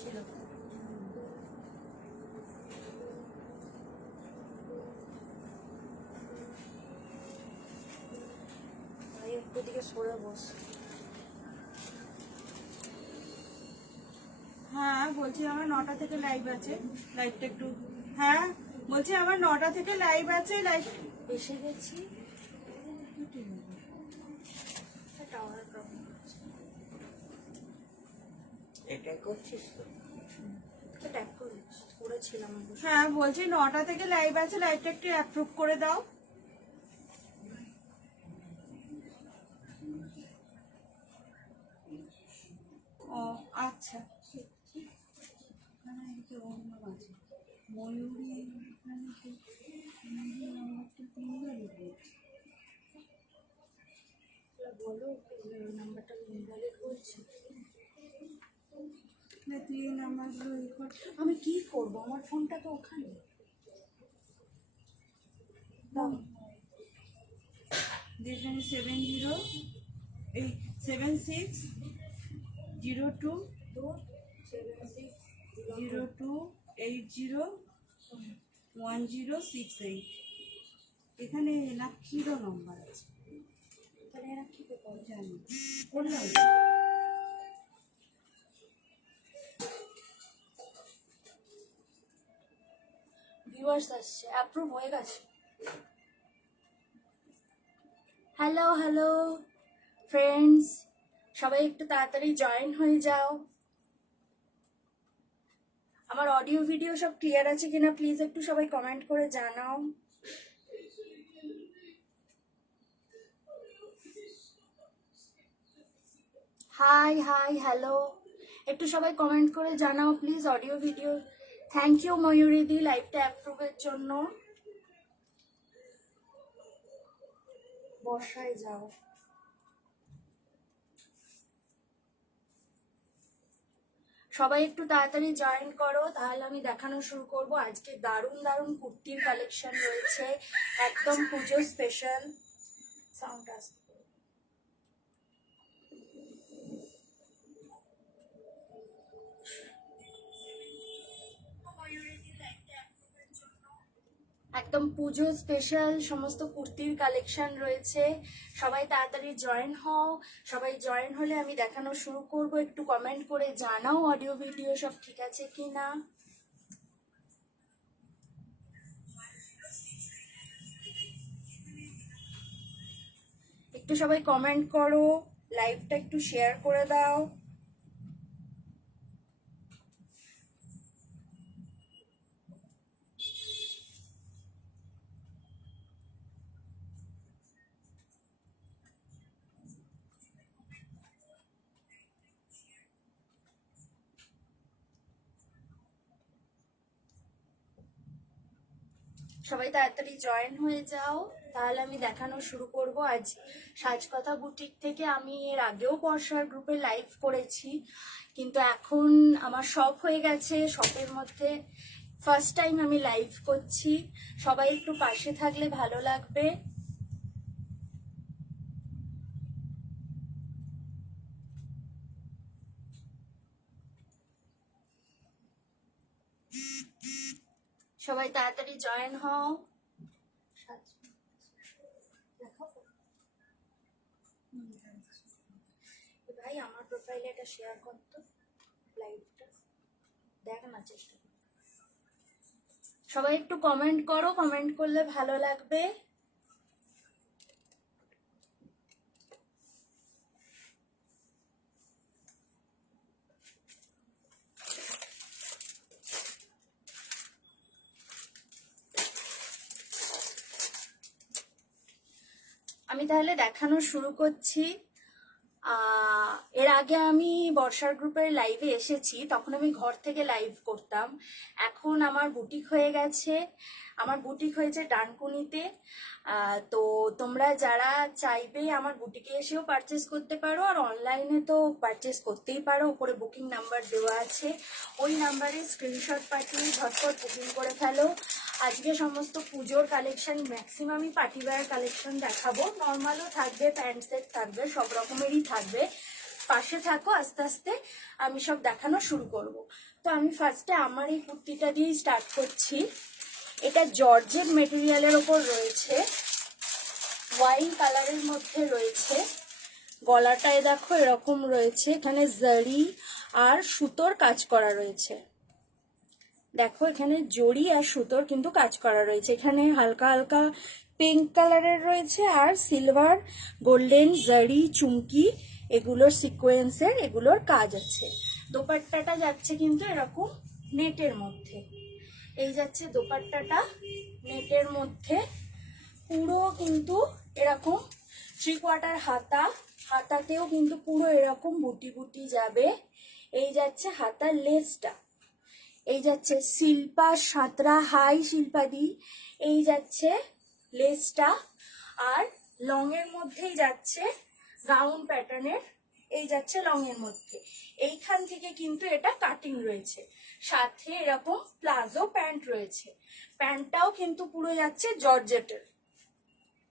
ছিল। একটু দিকে সরে বস। হ্যাঁ বলছি আমার 9টা থেকে লাইভ আছে, লাইভটা একটু। হ্যাঁ বলছি আমার 9টা থেকে লাইভ আছে, লাইভ এসে গেছি। টাওয়ার প্রবলেম হচ্ছে। এটাই করছিস তো? ট্যাগ করেছিলাম। হ্যাঁ বলছি 9টা থেকে লাইভ আছে, লাইভটা একটু অ্যাপ্রুভ করে দাও। ও আচ্ছা, ময়ূরী বলো নাম্বারটা ইনভ্যালিড বলছি। তুই নাম্বারগুলো ই কর। আমি কি করবো, আমার ফোনটা তো ওখানে। দেখবেন 7602801068 এখানে লাক্ষিরও নম্বর আছে। তাহলে এরা কি করে জানি বললাম। ভিউয়ার্স আসছে, অ্যাপ্রুভ হয়ে গেছে। হ্যালো হ্যালো ফ্রেন্ডস, সবাই একটু তাড়াতাড়ি জয়েন হয়ে যাও। আমার অডিও ভিডিও সব ক্লিয়ার আছে কিনা প্লিজ একটু সবাই কমেন্ট করে জানাও। হাই হাই হ্যালো, একটু সবাই কমেন্ট করে জানাও please audio video. Thank you ময়ূরীদি লাইভটা অ্যাপ্রুভের জন্য। বর্ষায় যাও। সবাই একটু তাড়াতাড়ি জয়েন করো, তাহলে আমি দেখানো শুরু করব। আজকে দারুণ দারুণ কুর্তির কালেকশন রয়েছে, একদম পুজো স্পেশাল। সাউন্ড আসছে। একদম পুজো স্পেশাল সমস্ত কুর্তির কালেকশন রয়েছে, সবাই তাড়াতাড়ি জয়েন হও। সবাই জয়েন হলে আমি দেখানো শুরু করব। একটু কমেন্ট করে জানাও অডিও ভিডিও সব ঠিক আছে কি না। একটু সবাই কমেন্ট করো, লাইভটা একটু শেয়ার করে দাও। সবাই তাড়াতাড়ি জয়েন হয়ে যাও, তাহলে আমি দেখানো শুরু করব। আজ সাজকথা বুটিক থেকে আমি এর আগেও বর্ষার গ্রুপে লাইভ করেছি, কিন্তু এখন আমার শপ হয়ে গেছে। শপের মধ্যে ফার্স্ট টাইম আমি লাইভ করছি। সবাই একটু পাশে থাকলে ভালো লাগবে। সবাই তাড়াতাড়ি জয়েন হও। ভাই আমার প্রোফাইলে এটা শেয়ার করতো, লাইভটা দেখ না, চেষ্টা কর। সবাই একটু কমেন্ট করো, কমেন্ট করলে ভালো লাগবে। আমি তাহলে দেখানো শুরু করছি। এর আগে আমি বর্ষার গ্রুপের লাইভে এসেছি, তখন আমি ঘর থেকে লাইভ করতাম। এখন আমার বুটিক হয়ে গেছে, আমার বুটিক হয়েছে ডানকুনিতে। তো তোমরা যারা চাইবে আমার বুটিকে এসেও পারচেস করতে পারো, আর অনলাইনে তো পারচেস করতেই পারো। উপরে বুকিং নাম্বার দেওয়া আছে, ওই নাম্বারে স্ক্রিনশট পাঠিয়ে ঝটপট বুকিং করে ফেলো। আজকে সমস্ত পুজোর কালেকশন, ম্যাক্সিমামই পার্টি ওয়্যার কালেকশন দেখাবো। নর্মালও থাকবে, প্যান্ট সেট থাকবে, সব রকমেরই থাকবে। পাশে থাকো, আস্তে আস্তে আমি সব দেখানো শুরু করব। তো আমি ফার্স্টে আমার এই কুর্তিটা দিয়েই স্টার্ট করছি। এটা জর্জেট মেটেরিয়ালের ওপর রয়েছে, ওয়াইন কালারের মধ্যে রয়েছে। গলাটায় দেখো এরকম রয়েছে, এখানে জরি আর সুতোর কাজ করা রয়েছে। দেখো এখানে জরি আর সুতোর কিন্তু কাজ করা রয়েছে। এখানে হালকা হালকা পিঙ্ক কালারের রয়েছে আর সিলভার, গোল্ডেন, জরি, চুমকি এগুলোর সিকোয়েন্সের এগুলোর কাজ আছে। দোপাট্টাটা যাচ্ছে কিন্তু এরকম নেটের মধ্যে। এই যাচ্ছে দোপাট্টাটা নেটের মধ্যে, পুরো কিন্তু এরকম 3/4 হাতা, হাতাতেও কিন্তু পুরো এরকম বুটি বুটি যাবে। এই যাচ্ছে হাতার লেসটা, এই যাচ্ছে শিল্পা সাঁতরা হাই শিল্পাদি, এই যাচ্ছে লেসটা। আর লং এর মধ্যেই যাচ্ছে গাউন প্যাটার্নের, এই যাচ্ছে লং এর মধ্যে। এইখান থেকে কিন্তু এটা কাটিং রয়েছে, সাথে এরকম প্লাজো প্যান্ট রয়েছে। প্যান্টটাও কিন্তু পুরো যাচ্ছে জর্জেটের।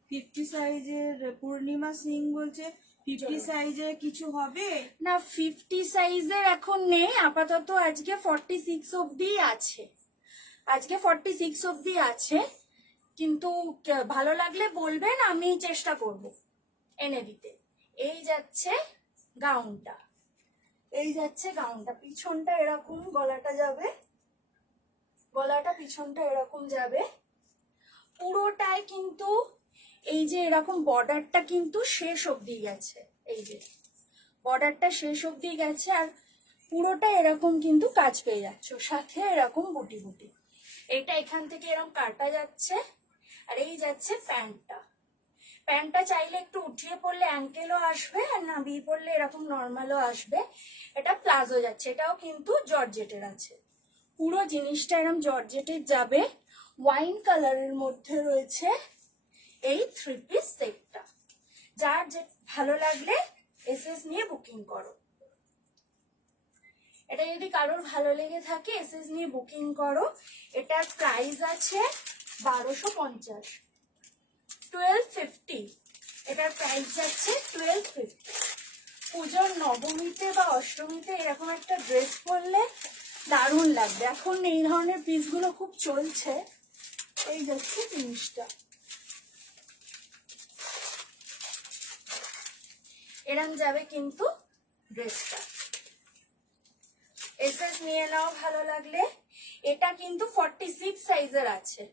50 সাইজের পূর্ণিমা সিং বলছে 50 সাইজে কিছু হবে না, 50 সাইজের এখন নেই আপাতত, আজকে 46 অব্দি আছে, আজকে 46 অব্দি আছে। কিন্তু ভালো লাগলে বলবেন, আমি চেষ্টা করব এনে দিতে। এই যাচ্ছে গাউনটা, এই যাচ্ছে গাউনটা, পিছনটা এরকম গলাটা যাবে, গলাটা পিছনটা এরকম যাবে পুরোটাই কিন্তু। এই যে এরকম বর্ডারটা কিন্তু শেষ অবধি গেছে, এই যে বর্ডারটা শেষ অবধি গেছে, আর পুরোটা এরকম কিন্তু কাজ পেয়ে যাচ্ছে, সাথে এরকম বুটি বুটি। এটা এখান থেকে এরকম কাটা যাচ্ছে। আর এই যাচ্ছে প্যান্টটা, প্যান্টটা চাইলে একটু উঠিয়ে পড়লে অ্যাঙ্কেলও আসবে, আর নামিয়ে পড়লে এরকম নর্মালও আসবে। এটা প্লাজো যাচ্ছে, এটাও কিন্তু জর্জেটের আছে। পুরো জিনিসটা এরকম জর্জেটের যাবে। ওয়াইন কালারের মধ্যে রয়েছে এই 3 পিস সেটটা। যার যে ভালো লাগলে এসএস নিয়ে বুকিং করো। এটা যদি কারোর ভালো লেগে থাকে এসএস নিয়ে বুকিং করো। এটার প্রাইস আছে 1250, 1250। এটার প্রাইস যাচ্ছে 1250। পুজোর নবমীতে বা অষ্টমীতে এরকম একটা ড্রেস পরলে দারুণ লাগবে। এখন এই ধরনের পিসগুলো খুব চলছে। এই যাচ্ছে জিনিসটা, এরম যাবে কিন্তু ড্রেসটা। এসএস নিয়ে নাও ভালো লাগলে। এটা কিন্তু 46 সাইজের আছে,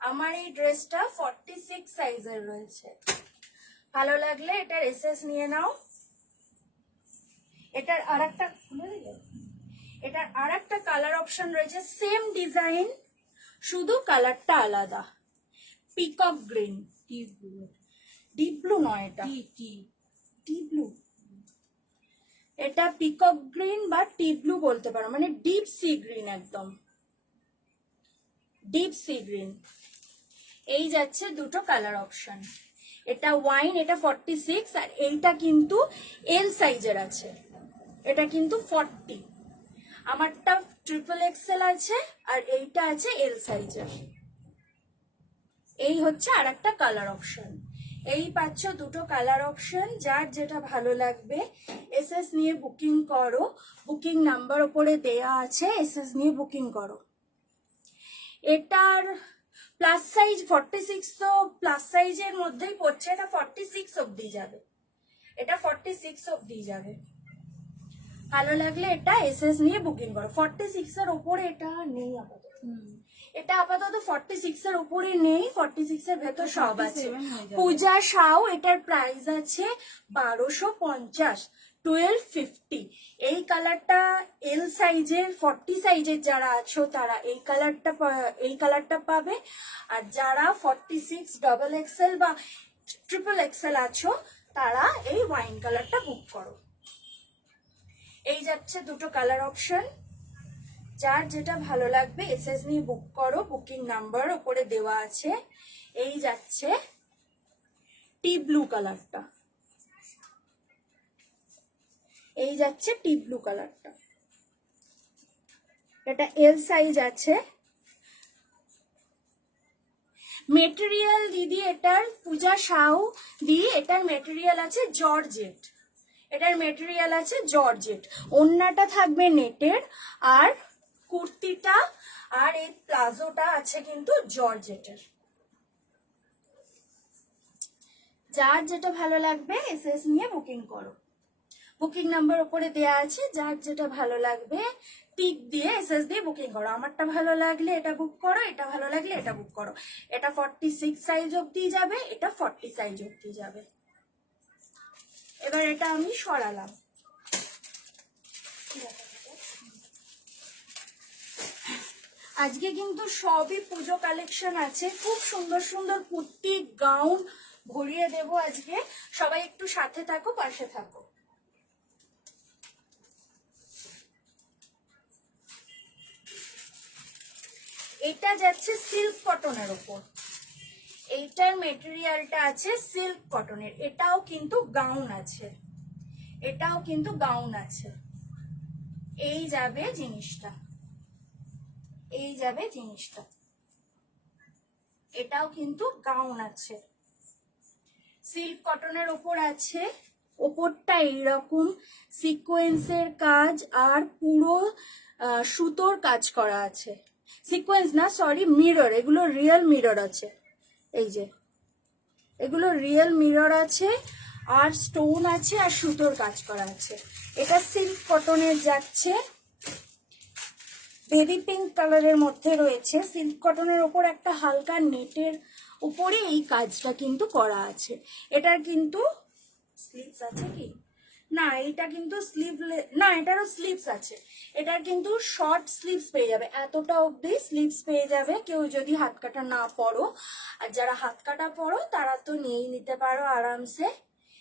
আমার এই ড্রেসটা 46 সাইজের রয়েছে। ভালো লাগলে এটার এসএস নিয়ে নাও। এটার আরেকটা এটার আরেকটা কালার অপশন রয়েছে, সেম ডিজাইন শুধু কালারটা আলাদা। Peacock green, deep blue, deep blue নয়, এটা টি টি ব্লু। এটা পিকক গ্রিন বা টি ব্লু বলতে পারো, মানে ডিপ সি গ্রিন, একদম ডিপ সি গ্রিন। এই যাচ্ছে দুটো কালার অপশন। এটা ওয়াইন, এটা 46, আর এইটা কিন্তু এল সাইজের আছে। এটা কিন্তু 40, আমারটা XXL আছে, আর এইটা আছে এল সাইজের। এই হচ্ছে আর একটা কালার অপশন। এই পাচ্ছ দুটো কালার অপশন, যার যেটা ভালো লাগবে এসএস নিয়ে বুকিং করো। বুকিং নাম্বার ওপরে দেয়া আছে, এসএস নিয়ে বুকিং করো। এটার প্লাস সাইজ 46, তো প্লাস সাইজের মধ্যেই পড়ছে। এটা 46 অব্দি যাবে, এটা 46 অব্দি যাবে। ভালো লাগলে এটা এসএস নিয়ে বুকিং করো। 46 এর উপরে এটা নেই আপাতত, এটা আপাতত 46 এর উপরে নেই, 46 এর ভেতর সব আছে। পূজা সাউ, এটার প্রাইস আছে 1250, 1250। এই কালারটা এল সাইজের, 40 সাইজের যারা আছো তারা এই কালারটা পাবে। আর যারা 46 XXL বা XXL আছো তারা এই ওয়াইন কালারটা বুক করো। এই যাচ্ছে দুটো কালার অপশন, যার যেটা ভালো লাগবে এসএস নিয়ে বুক করো। বুকিং নাম্বার উপরে দেওয়া আছে। এই যাচ্ছে টি ব্লু কালারটা, এই যাচ্ছে টি ব্লু কালারটা। এটা এল সাইজ আছে। মেটেরিয়াল দিদি এটার, পূজা সাউ দি, এটার মেটেরিয়াল আছে জর্জেট। এটার মেটেরিয়াল আছে জর্জেট, ওড়নাটা থাকবে নেটের, আর কুর্তিটা আর এই প্লাজোটা আছে কিন্তু জর্জেটের। যার যেটা ভালো লাগবে এসএস নিয়ে বুকিং করো। বুকিং নাম্বার উপরে দেয়া আছে, যার যেটা ভালো লাগবে টিক দিয়ে এসএস দিয়ে বুকিং করো। আমারটা ভালো লাগলে এটা বুক করো, এটা ভালো লাগলে এটা বুক করো। এটা 46 সাইজ অবধি যাবে, এটা 40 সাইজ অবধি যাবে। এবার এটা আমি সরালাম। আজকে কিন্তু সবই পুজো কালেকশন আছে, খুব সুন্দর সুন্দর কুর্তি গাউন ভরিয়ে দেব আজকে। সবাই একটু সাথে থাকো, পাশে থাকো। এটা যাচ্ছে সিল্ক কটনের উপর, এইটার মেটেরিয়ালটা আছে সিল্ক কটনের। এটাও কিন্তু গাউন আছে, এটাও কিন্তু গাউন আছে। এই যাবে জিনিসটা, এই যাবে জিনিসটা। এটাও কিন্তু গাউন আছে, সিল্ক কটনের উপর আছে। ওপরটা এইরকম সিকোয়েন্সের কাজ আর পুরো সুতোর কাজ করা আছে। সিকোয়েন্স না, সরি, মিরর, এগুলো রিয়েল মিরর আছে। এই যে এগুলো রিয়েল মিরর আছে, আর স্টোন আছে, আর সুতোর কাজ করা আছে। এটা সিল্ক কটনের যাচ্ছে, বেবি পিঙ্ক কালারের মধ্যে রয়েছে। সিল্ক কটনের ওপর একটা হালকা নেটের উপরে এই কাজটা কিন্তু করা আছে। এটার কিন্তু স্লিভস আছে কি না, এটা কিন্তু স্লিভ না, এটারও স্লিভস আছে। এটার কিন্তু শর্ট স্লিভস পেয়ে যাবে, এতটা অবধি স্লিভস পেয়ে যাবে কেউ যদি হাত কাটা না পরো। আর যারা হাত কাটা পরো তারা তো নিয়েই নিতে পারো আরামসে।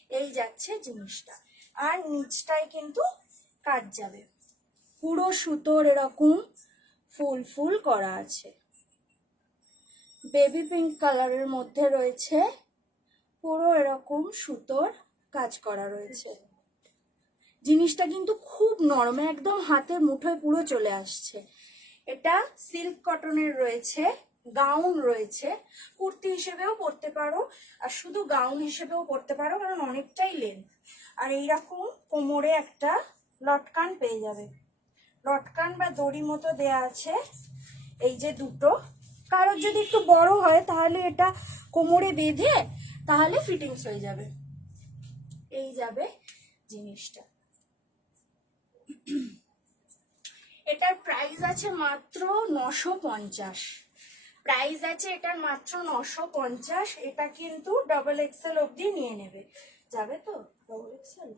এই যাচ্ছে জিনিসটা, আর নিচটায় কিন্তু কাজ যাবে, পুরো সুতোর এরকম ফুল ফুল করা আছে। বেবি পিঙ্ক কালারের মধ্যে রয়েছে, পুরো এরকম সুতোর কাজ করা রয়েছে। জিনিসটা কিন্তু খুব নরম, একদম হাতের মুঠোয় পুরো চলে আসছে। এটা সিল্ক কটনের রয়েছে, গাউন রয়েছে, কুর্তি হিসেবেও পরতে পারো আর শুধু গাউন হিসেবেও পরতে পারো, কারণ অনেকটাই লেন্থ। আর এইরকম কোমরে একটা লটকান পেয়ে যাবে, লটকান বা দড়ি মতো দেয়া আছে। এই যে দুটো, কারোর যদি একটু বড় হয় তাহলে এটা কোমরে বেঁধে তাহলে ফিটিংস হয়ে যাবে। এই যাবে জিনিসটা। এটার প্রাইস আছে মাত্র 950, প্রাইস আছে এটার মাত্র 950। এটা কিন্তু ডবল এক্সেল অবধি নিয়ে নেবে, যাবে তো ডবল এক্সেল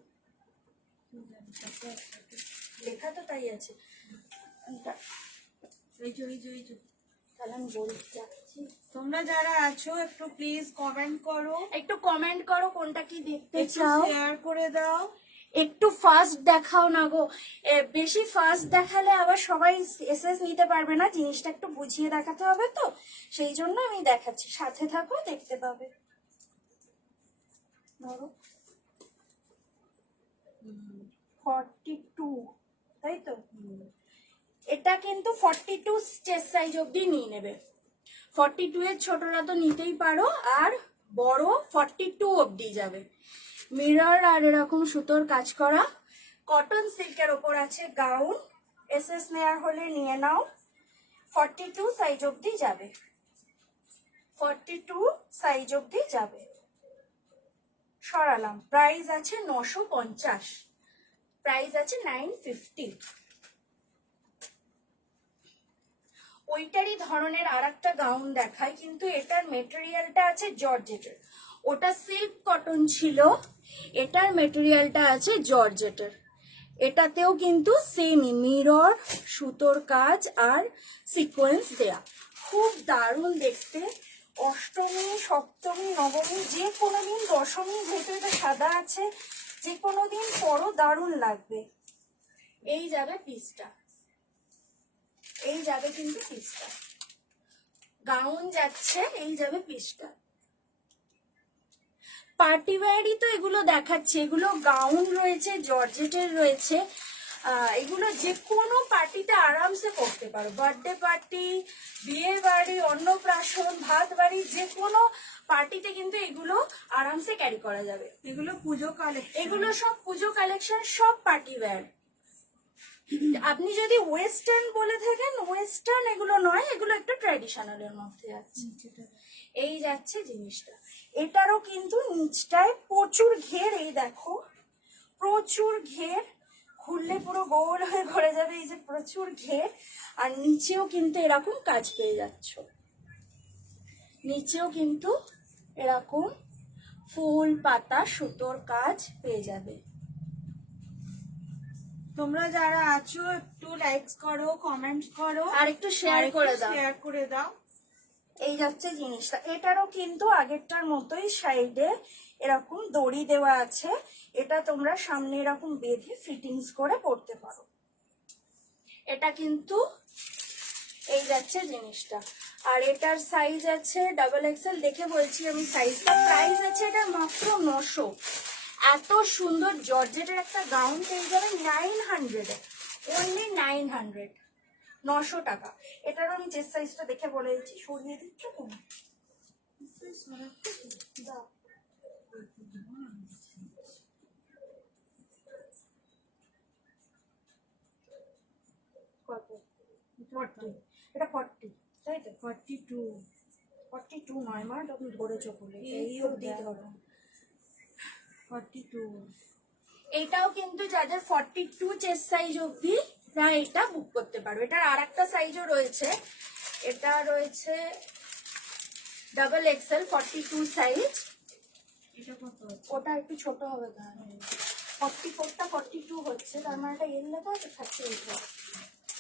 লেখা তো তাই আছে। তাহলে আমি যাচ্ছি। তোমরা যারা আছো একটু প্লিজ কমেন্ট করো, একটু কমেন্ট করো কোনটা কি দেখতে একটু চাও, শেয়ার করে দাও। একটু ফাস্ট দেখাও না গো, বেশি ফাস্ট দেখালে আবার সবাই এসএস নিতে পারবে না, জিনিসটা একটু বুঝিয়ে দেখাতে হবে তো, সেই জন্য আমি দেখাচ্ছি। সাথে থাকো, দেখতে পাবে। ধরো 42, তাই তো? এটা কিন্তু 42 চেস্ট সাইজ অবধি নিয়ে নেবে। 42 এর ছোটরা তো নিতেই পারো, আর বড় 42 অবধি যাবে। মিরর আর এরকম সুতোর কাজ করা, কটন সিল্কের ওপর আছে গাউন। এসএস নেয়ার হলে নিয়ে নাও, 42 সাইজ অবধি যাবে, 42 সাইজ অবধি যাবে। সরালাম। প্রাইস আছে 950, প্রাইস আছে 950। ওইটারই ধরনের আর একটা গাউন দেখায়, কিন্তু এটার মেটেরিয়ালটা আছে জর্জেটের। ওটা সিল্ক কটন ছিল, এটার মেটেরিয়ালটা আছে জর্জেটের। এটাতেও কিন্তু সেমই মিরর, সুতোর কাজ আর সিকোয়েন্স দেয়া, খুব দারুণ দেখতে। অষ্টমী, সপ্তমী, নবমী, যে কোনো দিন, দশমী, যেহেতু এটা সাদা আছে, যে কোনো দিন পরও দারুণ লাগবে। এই যাবে পিসটা, এই যাবে কিন্তু পিসটা, গাউন যাচ্ছে, এই যাবে পিসটা। পার্টি ওয়্যারই তো এগুলো দেখাচ্ছে, এগুলো গাউন রয়েছে, জর্জেটের রয়েছে, এগুলো যে কোনো পার্টিতে আরামসে করতে পারো, বার্থডে পার্টি, বিয়ে বাড়ি, অন্নপ্রাশন, ভাত বাড়ি, যে কোনো পার্টিতে কিন্তু এগুলো আরামসে ক্যারি করা যাবে। এগুলো পুজো কালেকশন, এগুলো সব পুজো কালেকশন, সব পার্টি ওয়্যার। আপনি যদি ওয়েস্টার্ন বলে থাকেন, ওয়েস্টার্ন এগুলো নয়, এগুলো একটু ট্র্যাডিশনালের মধ্যে যাচ্ছে। এই যাচ্ছে জিনিসটা। এটারও কিন্তু নিচটায় প্রচুর ঘের, এই দেখো প্রচুর ঘের, খুললে পুরো গোল হয়ে ঘরে যাবে, এই যে প্রচুর ঘের। আর নিচেও কিন্তু এরকম কাজ পেয়ে যাচ্ছ, নিচেও কিন্তু এরকম ফুল পাতা সুতোর কাজ পেয়ে যাবে। তোমরা যারা আছো একটু লাইক করো, কমেন্ট করো, আর একটু শেয়ার করে দাও। শেয়ার করে দাও। এই যাচ্ছে জিনিসটা। এটারও কিন্তু আগেরটার মতোই সাইডে এরকম দড়ি দেওয়া আছে, এটা তোমরা সামনে এরকম বেঁধে ফিটিংস করে পড়তে পারো। এটা কিন্তু এই যাচ্ছে জিনিসটা। আর এটার সাইজ আছে ডাবল এক্সেল, দেখে বলছি আমি সাইজটা। প্রাইস আছে এটার মাত্র 900। এত সুন্দর জর্জেটের একটা গাউন পেয়ে যাবে 900, অনলি 900, 900 টাকা। এটার আমি চেস্ট সাইজটা দেখে বলে দিচ্ছি, সরিয়ে দিচ্ছ তুমি? দাও। কত? 40, এটা 40, তাই তো? 42, 42 নয় মা, তুমি ধরেছো বলে, এই অবধি ধরো। 42। এটাও কিন্তু যাদের 42 চেস্ট সাইজ অবধি না, এটা বুক করতে পারো। এটার আর একটা সাইজও রয়েছে, এটা রয়েছে ডাবল এক্সেল 42 সাইজ। এটা কত? ওটা একটু ছোট হবে, তাহলে 44টা 42 হচ্ছে, তার মানে এটা এর লেখা আছে 38,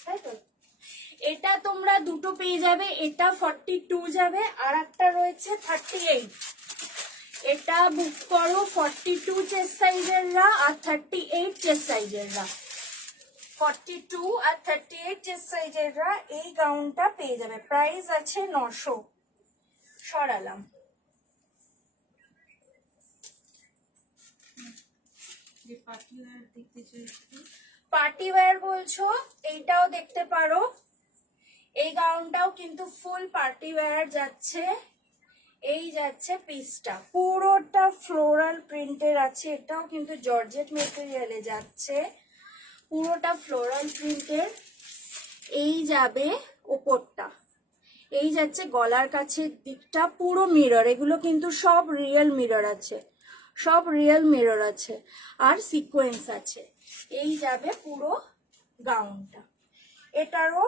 তাই তো? এটা তোমরা দুটো পেয়ে যাবে, এটা 42 যাবে, আর একটা রয়েছে 38। এটা বুক করো 42 চেস্ট সাইজেররা আর 38 চেস্ট সাইজেররা। 42 আর 38 চেস্ট সাইজেররা এই গাউনটা পেয়ে যাবে। প্রাইস আছে 900। সরালাম। যে পার্টি ওয়্যার দেখতে চাইছি, পার্টি ওয়্যার বলছো, এইটাও দেখতে পারো। এই গাউনটাও কিন্তু ফুল পার্টি ওয়্যার যাচ্ছে। এই যাচ্ছে পিসটা, পুরোটা ফ্লোরাল প্রিন্টের আছে। এটাও কিন্তু জর্জেট মেটেরিয়ালে যাচ্ছে, পুরোটা ফ্লোরাল প্রিন্টের। এই যাবে ওপরটা, এই যাচ্ছে গলার কাছের দিকটা, পুরো মিরর। এগুলো কিন্তু সব রিয়েল মিরর আছে, সব রিয়েল মিরর আছে, আর সিকোয়েন্স আছে। এই যাবে পুরো গাউনটা। এটারও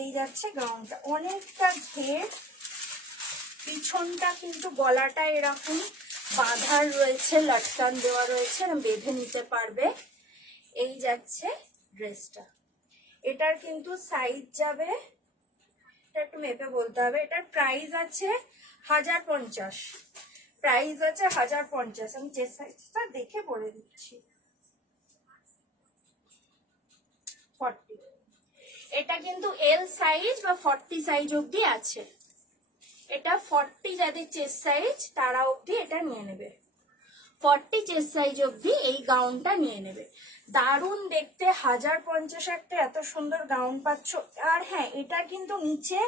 এই যাচ্ছে গাউনটা, অনেকটা ঘের। পিছনটা কিন্তু গলাটা এরকম বাঁধার রয়েছে, লটকান দেওয়া রয়েছে, বেঁধে নিতে পারবে। এই যাচ্ছে ড্রেসটা। এটার কিন্তু সাইজ যাবে, এটা একটু মেপে বলতে হবে। এটার প্রাইস আছে 1050, প্রাইস আছে 1050। আমি যে সাইজটা দেখে বলে দিচ্ছি, 40। এটা কিন্তু এল সাইজ বা 40 সাইজ অবধি আছে। এটা 40 যাদের চেস্ট সাইজ তারা অবধি এটা নিয়ে নেবে, 40 চেস্ট সাইজ অবধি এই গাউনটা নিয়ে নেবে। দারুণ দেখতে, 1050 একটা এত সুন্দর গাউন পাচ্ছ। আর হ্যাঁ, এটা কিন্তু নিচে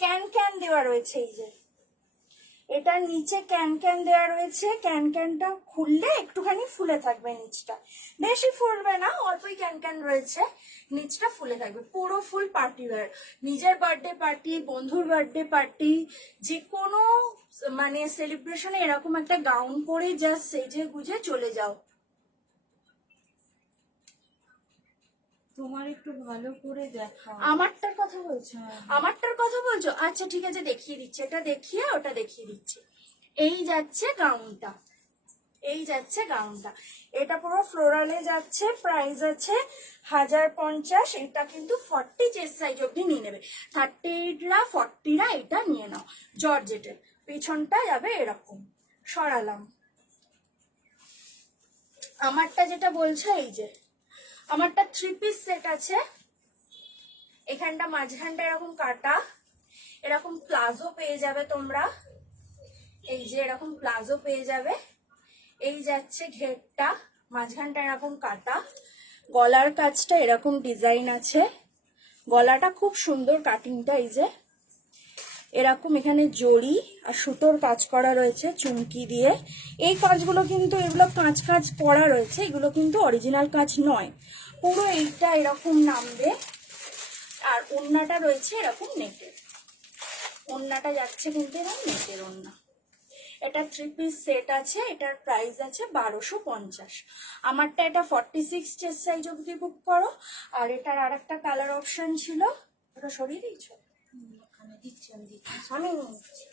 ক্যান ক্যান দেওয়া রয়েছে, এই যে এটার নিচে ক্যান ক্যান দেওয়া রয়েছে। ক্যান ক্যানটা খুললে একটুখানি ফুলে থাকবে নিচটা, বেশি ফুলবে না, অল্পই ক্যান ক্যান রয়েছে, নিচটা ফুলে থাকবে। পুরো ফুল পার্টি ওয়্যার, নিজের বার্থডে পার্টি, বন্ধুর বার্থডে পার্টি, যে কোনো মানে সেলিব্রেশনে এরকম একটা গাউন পরে জাস্ট সেজে গুজে চলে যাও। তোমার একটু ভালো করে দেখাও। আমারটার কথা বলছো? আমারটার কথা বলছো, আচ্ছা ঠিক আছে, দেখিয়ে দিচ্ছি। এটা দেখিয়ে ওটা দেখিয়ে দিচ্ছি। এই যাচ্ছে গাউনটা, এই যাচ্ছে গাউনটা। এটা পুরো ফ্লোরালে যাচ্ছে, প্রাইস আছে 1050। এটা কিন্তু 40 চেস্ট সাইজ অব্দি নিয়ে নেবে। 38রা 40রা এটা নিয়ে নাও, জর্জেটের। পিছনটা যাবে এরকম। সরালাম। আমারটা যেটা বলছে, এই যে আমারটা 3 পিস সেট আছে। এখানটা মাঝখানটা এরকম কাটা, এরকম প্লাজো পেয়ে যাবে তোমরা। এই যে এরকম প্লাজো পেয়ে যাবে। এই যাচ্ছে ঘেরটা, মাঝখানটা এরকম কাটা, গলার কাজটা এরকম ডিজাইন আছে, গলাটা খুব সুন্দর, কাটিংটা এই যে এরকম এখানে জড়ি আর সুতোর কাজ করা রয়েছে চুমকি দিয়ে। এই কাজগুলো কিন্তু এগুলো কাঁচ কাঁচ করা রয়েছে, এগুলো কিন্তু অরিজিনাল কাজ নয়। পুরো এইটা এরকম নামবে। আর ওড়নাটা রয়েছে এরকম নেটের, ওড়নাটা যাচ্ছে কিন্তু এরকম নেটের ওড়না। এটা 3 পিস সেট আছে, এটার প্রাইস আছে 1250। আমারটা এটা 46 চেস্ট সাইজ অবধি বুক করো। আর এটার আর একটা কালার অপশন ছিল, ওটা সরিয়ে দিয়েছ, ওখানে দিচ্ছি আমি, দিচ্ছি আমি নিচ্ছি।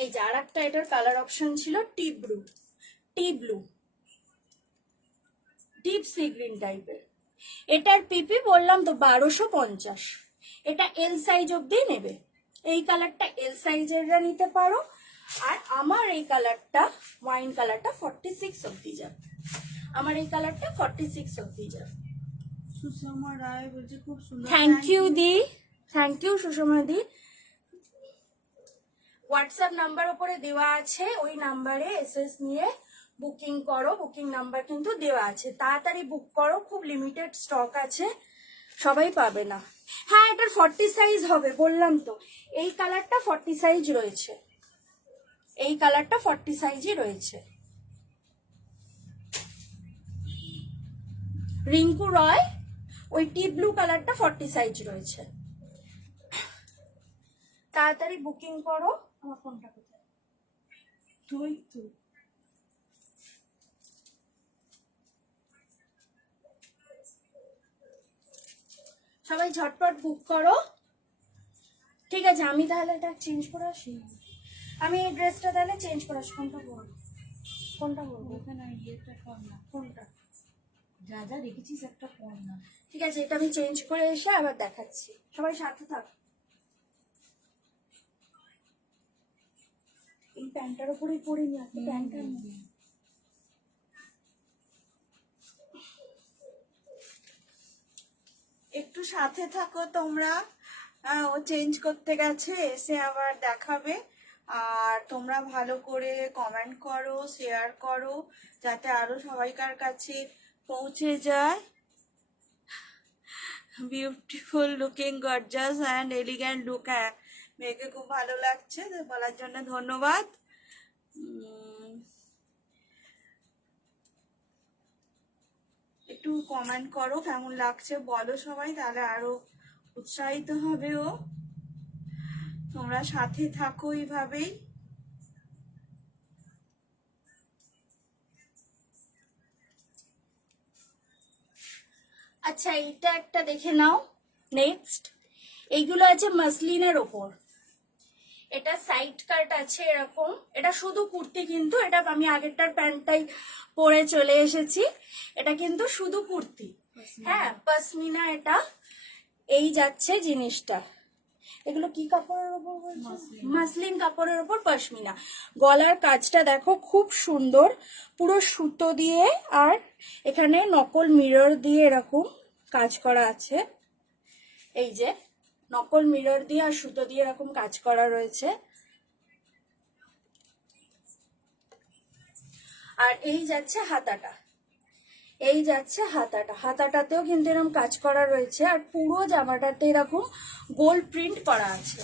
এই যে আর একটা এটার কালার অপশন ছিল টি ব্লু, ডিপ সি গ্রিন টাইপের। এটার পিপি বললাম তো 1250। এটা এল সাইজ অবধি নেবে। এই কালারটা এল সাইজেররা নিতে পারো। আর আমার এই কালারটা ওয়াইন কালারটা 46 অবধি যাবে, আমার এই কালারটা 46 অবধি যাবে। সুষমা রায় বলছে খুব সুন্দর। থ্যাংক ইউ দি, থ্যাংক ইউ সুষমা দি। হোয়াটসঅ্যাপ নাম্বার উপরে দেওয়া আছে, ওই নাম্বারে এসএস নিয়ে বুকিং করো। বুকিং নাম্বার কিন্তু দেওয়া আছে, তাড়াতাড়ি বুক করো, খুব লিমিটেড স্টক আছে, সবাই পাবে না। হ্যাঁ, এটার 40 সাইজ হবে বললাম তো। এই কালারটা 40 সাইজ রয়েছে, এই কালারটা 40 সাইজই রয়েছে। রিঙ্কু রয়, ওই টি ব্লু কালারটা 40 সাইজ রয়েছে, তাড়াতাড়ি বুকিং করো। আমার ফোনটা কোথায়? তুই তুই সবাই ঝটপট বুক করো। ঠিক আছে, আমি তাহলে এটা চেঞ্জ করে আসি, আমি এই ড্রেসটা তাহলে চেঞ্জ করে আসি। কোনটা বলবো, কোনটা বলবো? ওখানে ইয়েটা কর না, কোনটা? যা যা রেখেছিস একটা কর না। ঠিক আছে, এটা আমি চেঞ্জ করে এসে আবার দেখাচ্ছি, সবাই সাথে থাক। এই প্যান্টটার উপরেই পরে নি, আপনি প্যান্টটার মধ্যে একটু সাথে থাকো তোমরা। ও চেঞ্জ করতে গেছে, এসে আবার দেখাবে। আর তোমরা ভালো করে কমেন্ট করো, শেয়ার করো, যাতে আরো সবাইকার কাছে পৌঁছে যায়। Beautiful looking, gorgeous and elegant look. হ্যাঁ, মেয়েকে খুব ভালো লাগছে, বলার জন্য ধন্যবাদ। একটু কমেন্ট করো কেমন লাগছে, বলো সবাই, তাহলে আরো উৎসাহিত হবে ও। তোমরা সাথে থাকো এইভাবেই। আচ্ছা, এইটা একটা দেখে নাও। নেক্সট, এইগুলো আছে মাসলিনের ওপর। এটা সাইড কাট আছে এরকম, এটা শুধু কুর্তি, কিন্তু এটা আমি আগেরটার প্যান্টটাই পরে চলে এসেছি। এটা কিন্তু শুধু কুর্তি, হ্যাঁ পশমিনা। এটা এই যাচ্ছে জিনিসটা, এগুলো কি কাপড়ের উপর বলছো? মাসলিন কাপড়ের উপর পশমিনা। গলার কাজটা দেখো খুব সুন্দর, পুরো সুতো দিয়ে আর এখানে নকল মিরর দিয়ে এরকম কাজ করা আছে। এই যে নকল মিরর দিয়ে আর সুতো দিয়ে এরকম কাজ করা রয়েছে। আর এই যাচ্ছে হাতাটা, এই যাচ্ছে হাতাটা, হাতাটাতেও কিন্তু এরকম কাজ করা রয়েছে। আর পুরো জামাটাতে এরকম গোল প্রিন্ট করা আছে।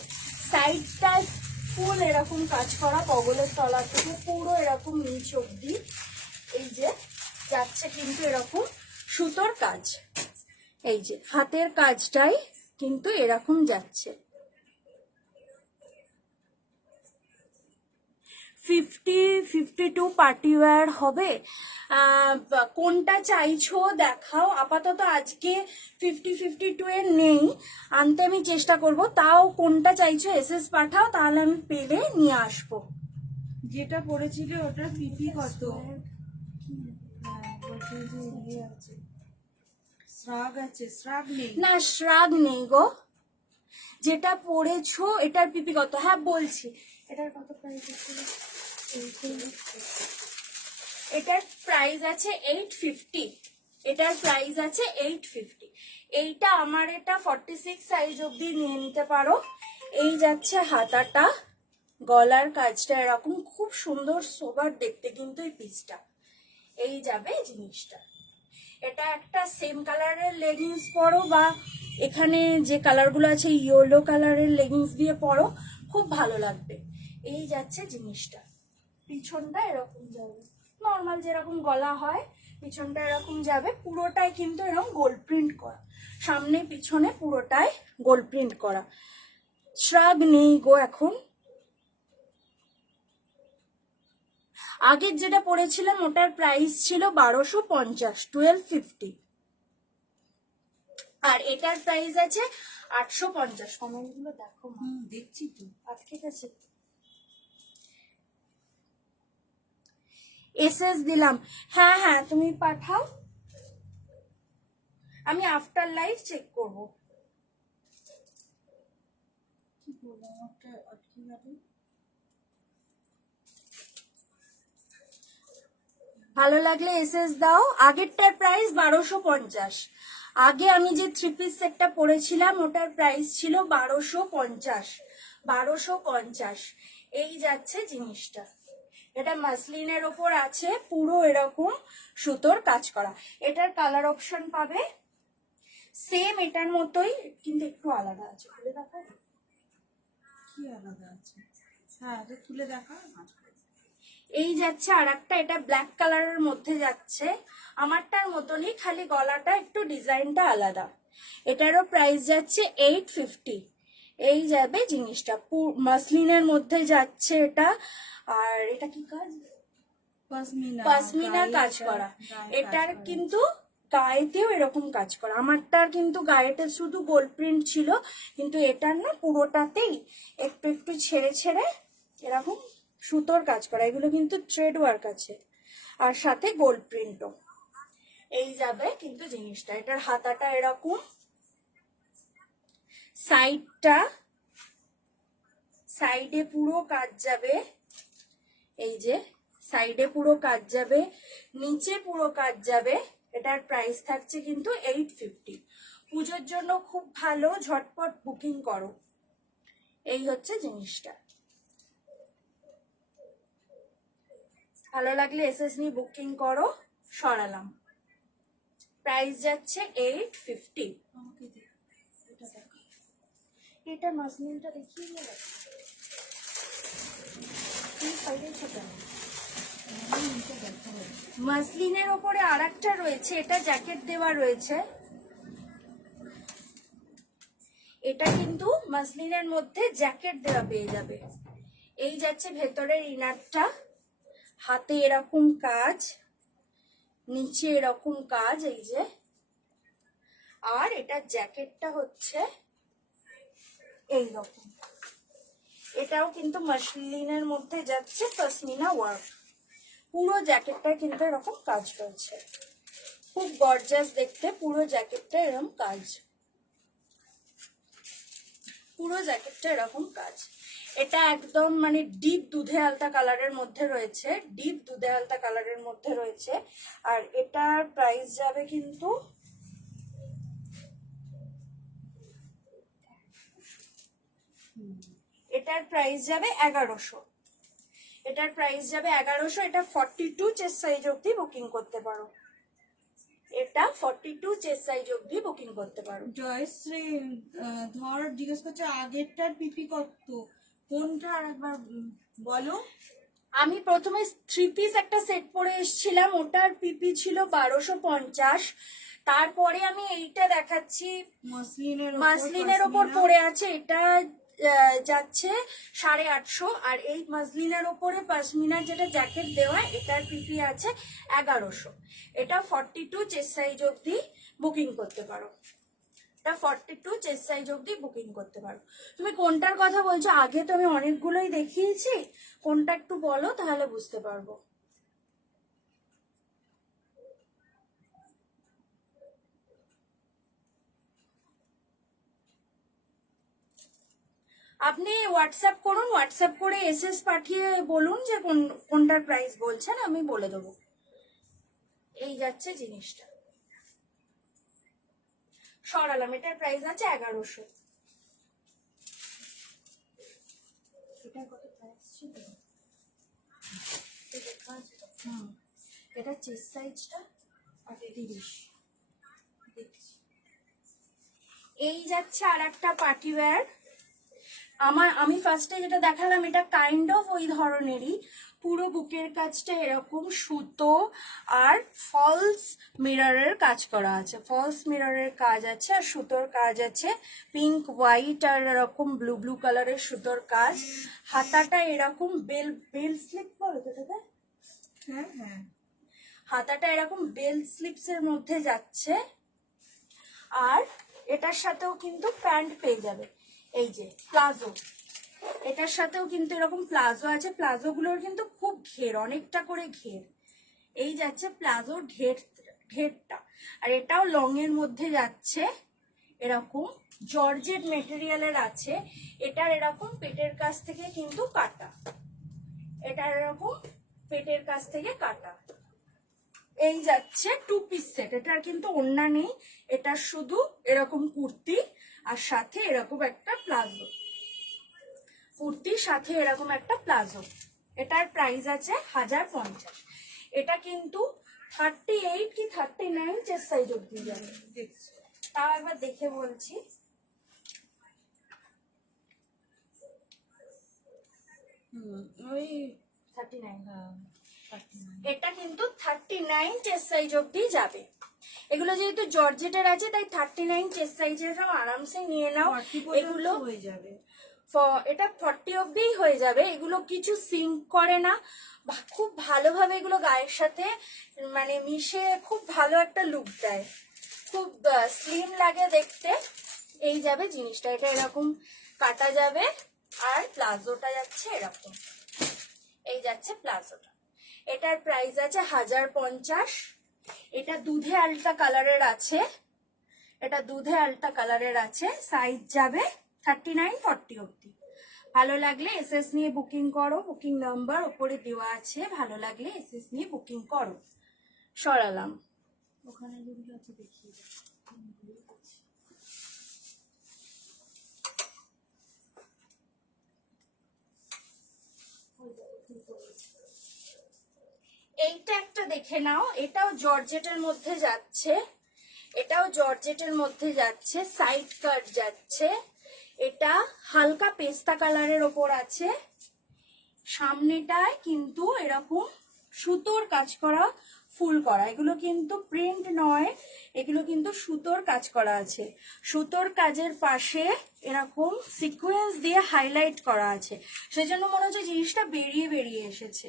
সাইডটায় ফুল এরকম কাজ করা, বগলের তলা থেকে পুরো এরকম নিচ অব্দি এই যে যাচ্ছে কিন্তু এরকম সুতোর কাজ। এই যে হাতের কাজটাই কিন্তু এরকম যাচ্ছে। 50-52 পার্টি ওয়্যার হবে। কোনটা চাইছো দেখাও। আপাতত আজকে 50-52 এর নেই, আনতে আমি চেষ্টা করব। তাও কোনটা চাইছো এসএস পাঠাও, তাহলে আমি পেলে নিয়ে আসবো। যেটা পড়েছিলে ওটার পিপি কত? শ্রাগ আছে, শ্রাগ নেই না, শ্রাগ নেই গো। যেটা পড়েছো এটার পিপি কত? হ্যাঁ বলছি, এটার কত প্রাইস আছে? এটার প্রাইস আছে 850। এটার প্রাইস আছে 850। এইটা আমার, এটা 46 সাইজ অবধি নিয়ে নিতে পারো। এই যাচ্ছে হাতাটা, গলার কাজটা এরকম খুব সুন্দর সোবার দেখতে কিন্তু এই পিসটা। এই যাবে জিনিসটা। এটা একটা সেম কালারের লেগিংস পরো বা এখানে যে কালারগুলো আছে ইয়েলো কালারের লেগিংস দিয়ে পরো, খুব ভালো লাগবে। এই যাচ্ছে জিনিসটা। পিছনটা এরকম যাবে, নর্মাল যেরকম গলা হয় পিছনটা এরকম যাবে। পুরোটাই কিন্তু এরকম গোল্ড প্রিন্ট করা, সামনে পিছনে পুরোটাই গোল্ড প্রিন্ট করা। শ্রাগ নেই গো এখন। আগের যেটা পড়েছিলাম ওটার প্রাইস ছিল 1250, 1250, আর এটার প্রাইস আছে 850। কমেন্টগুলো দেখো। দেখছি তো। ঠিক আছে, এসএস দিলাম। হ্যাঁ হ্যাঁ তুমি পাঠাও, আমি আফটার লাইভ চেক করব। ভালো লাগলে এসএস দাও। আগেরটার প্রাইস 1250। আগে আমি যে থ্রি পিস সেটটা পরেছিলাম ওটার প্রাইস ছিল 1250, 1250। এই যাচ্ছে জিনিসটা। এটা মাসলিনের ওপর আছে, পুরো এরকম সুতোর কাজ করা। এটার কালার অপশন পাবে সেম এটার মতোই, কিন্তু একটু আলাদা আছে। খুলে দেখো কি আলাদা আছে? হ্যাঁ, এটা তুলে দেখা। এই যাচ্ছে আর একটা, এটা ব্ল্যাক কালারের মধ্যে যাচ্ছে আমারটার মতনই, খালি গলাটা একটু ডিজাইনটা আলাদা। এটারও প্রাইস যাচ্ছে 850। এই যাবে জিনিসটা, মাসলিনের মধ্যে যাচ্ছে এটা। আর এটা কি কাজ? পাশমিনা কাজ করা। এটার কিন্তু গায়েতেও এরকম কাজ করা। আমারটার কিন্তু গায়েতে শুধু গোল্ড প্রিন্ট ছিল, কিন্তু এটার না পুরোটাতেই একটু একটু ছেড়ে ছেড়ে এরকম সুতোর কাজ করা। এগুলো কিন্তু থ্রেড ওয়ার্ক আছে, আর সাথে গোল্ড প্রিন্টও। এই যাবে কিন্তু জিনিসটা। এটার হাতাটা এরকম, সাইডটা, সাইডে পুরো কাজ যাবে। এই যে সাইডে পুরো কাজ যাবে, নিচে পুরো কাজ যাবে। এটার প্রাইস থাকছে কিন্তু 850। পুজোর জন্য খুব ভালো, ঝটপট বুকিং করো। এই হচ্ছে জিনিসটা। ভালো লাগলে এসএস নিয়ে বুকিং করো। সরালাম। প্রাইস যাচ্ছে 850। এটা মাসলিনটা দেখিয়ে দিয়ে মাসলিনের ওপরে আর একটা রয়েছে, এটা জ্যাকেট দেওয়া রয়েছে। এটা কিন্তু মাসলিনের মধ্যে জ্যাকেট দেওয়া পেয়ে যাবে। এই যাচ্ছে ভেতরের ইনারটা, হাতে এরকম কাজ, নিচে এরকম কাজ, এই যে। আর এটা জ্যাকেটটা হচ্ছে এই রকম। এটাও কিন্তু মাসলিনের মধ্যে যাচ্ছে, পশমিনা ওয়ার্ক। পুরো জ্যাকেটটা কিন্তু এরকম কাজ রয়েছে, খুব গর্জাস দেখতে। পুরো জ্যাকেটটা এরকম কাজ, পুরো জ্যাকেটটা এরকম কাজ। এটা একদম মানে ডিপ দুধে আলতা কালারের মধ্যে রয়েছে, ডিপ দুধে আলতা কালারের মধ্যে রয়েছে। আর এটার প্রাইস যাবে কিন্তু এটার প্রাইস যাবে 1100। এটার প্রাইস যাবে 1100। এটা 42 চেস্ট সাইজ অবধি বুকিং করতে পারো। এটা 42 চেস্ট সাইজ অবধি বুকিং করতে পারো। জয়শ্রী ধর জিজ্ঞেস করছে আগেরটার পিপি কত, কোনটা আরেকবার বলো। আমি প্রথমে থ্রি পিস একটা সেট পরে এসেছিলাম, ওটার পিপি ছিল 1250। তারপরে আমি এইটা দেখাচ্ছি, মাসলিনের ওপর পড়ে আছে। এটা যাচ্ছে 850। আর এই মাসলিনের ওপরে পশমিনার যেটা জ্যাকেট দেওয়া, এটার পিপি আছে 1100। এটা 42 চেস্ট সাইজ অবধি বুকিং করতে পারো। 42 চেস্ট সাইজ অবধি বুকিং করতে পারো। তুমি কোনটার কথা বলছো? আগে তো আমি অনেকগুলোই দেখিয়েছি, কোনটা একটু বলো তাহলে বুঝতে পারবো। আপনি হোয়াটসঅ্যাপ করুন, হোয়াটসঅ্যাপ করে এসএস পাঠিয়ে বলুন যে কোনটার প্রাইস বলছেন, আমি বলে দেবো। এই যাচ্ছে জিনিসটা। সরালাম। এটার প্রাইস আছে 1100। এটা কত প্রাইস ছিল? এটা লেখা আছে তো। এটা চেস্ট সাইজটা 38 দেখছি। এই যাচ্ছে আর একটা পার্টি ওয়্যার। আমি ফার্স্টে যেটা দেখালাম এটা কাইন্ড অফ ওই ধরনেরই। পুরো বুকের কাজটা এরকম সুতো আর ফলস মিররের কাজ করা আছে, ফলস মিররের কাজ আছে আর সুতোর কাজ আছে, পিঙ্ক হোয়াইট আর এরকম ব্লু ব্লু কালারের সুতোর কাজ। হাতাটা এরকম বেল বেল স্লিপ বলো তো এটাকে? হ্যাঁ হ্যাঁ, হাতাটা এরকম বেল স্লিপস এর মধ্যে যাচ্ছে। আর এটার সাথেও কিন্তু প্যান্ট পেয়ে যাবে, এই যে প্লাজো, এটার সাথেও কিন্তু এরকম প্লাজো আছে। প্লাজো গুলোর কিন্তু খুব ঘের, অনেকটা করে ঘের। এই যাচ্ছে প্লাজোর ঘেরটা। আর এটাও লং এর মধ্যে যাচ্ছে, এরকম জর্জেট মেটেরিয়ালের আছে। এটার এরকম পেটের কাছ থেকে কিন্তু কাটা, এটার এরকম পেটের কাছ থেকে কাটা। এই যাচ্ছে 2 পিস সেট। এটার কিন্তু ওড়না নেই, এটা শুধু এরকম কুর্তি আর সাথে এরকম একটা প্লাজো, কুর্তির সাথে এরকম একটা প্লাজো। এটার প্রাইস আছে 1050। এটা কিন্তু 38 কি 39 চেস্ট সাইজ অব্দি যাবে। দেখছি। তাও একবার দেখে বলছি। ওই 39। হ্যাঁ, এটা কিন্তু 39 চেস্ট সাইজ অব্দি যাবে। এগুলো যেহেতু জর্জেটের আছে তাই 39 চেস্ট সাইজের আরামসে নিয়ে নাও। 40 পর্যন্ত এগুলো হয়ে যাবে। এটা 40 অব্দিই হয়ে যাবে। এগুলো কিছু সিঙ্ক করে না, খুব ভালোভাবে এগুলো গায়ের সাথে মানে মিশে খুব ভালো একটা লুক দেয়, খুব স্লিম লাগে দেখতে। এই যাবে জিনিসটা, এটা এরকম কাটা যাবে। আর প্লাজোটা যাচ্ছে এরকম, এই যাচ্ছে প্লাজোটা। এটার প্রাইস আছে 1050। এটা দুধে আলটা কালারের আছে, এটা দুধে আলটা কালারের আছে। সাইজ যাবে 39 40 অব্দি। ভালো লাগলে এসএস নিয়ে বুকিং করো, বুকিং নাম্বার উপরে দেওয়া আছে, ভালো লাগলে এসএস নিয়ে বুকিং করো। সরালাম, ওখানে যেগুলো আছে দেখিয়ে দাও। এইটা একটা দেখে নাও, এটাও জর্জেটের মধ্যে যাচ্ছে, এটাও জর্জেটের মধ্যে যাচ্ছে, সাইড কাট যাচ্ছে। এটা হালকা পেস্তা কালারের ওপর আছে। সামনেটায় কিন্তু এরকম সুতোর কাজ করা, ফুল করা। এগুলো কিন্তু প্রিন্ট নয়, এগুলো কিন্তু সুতোর কাজ করা আছে। সুতোর কাজের পাশে এরকম সিকোয়েন্স দিয়ে হাইলাইট করা আছে, সেজন্য মনে হচ্ছে জিনিসটা বেরিয়ে বেরিয়ে এসেছে।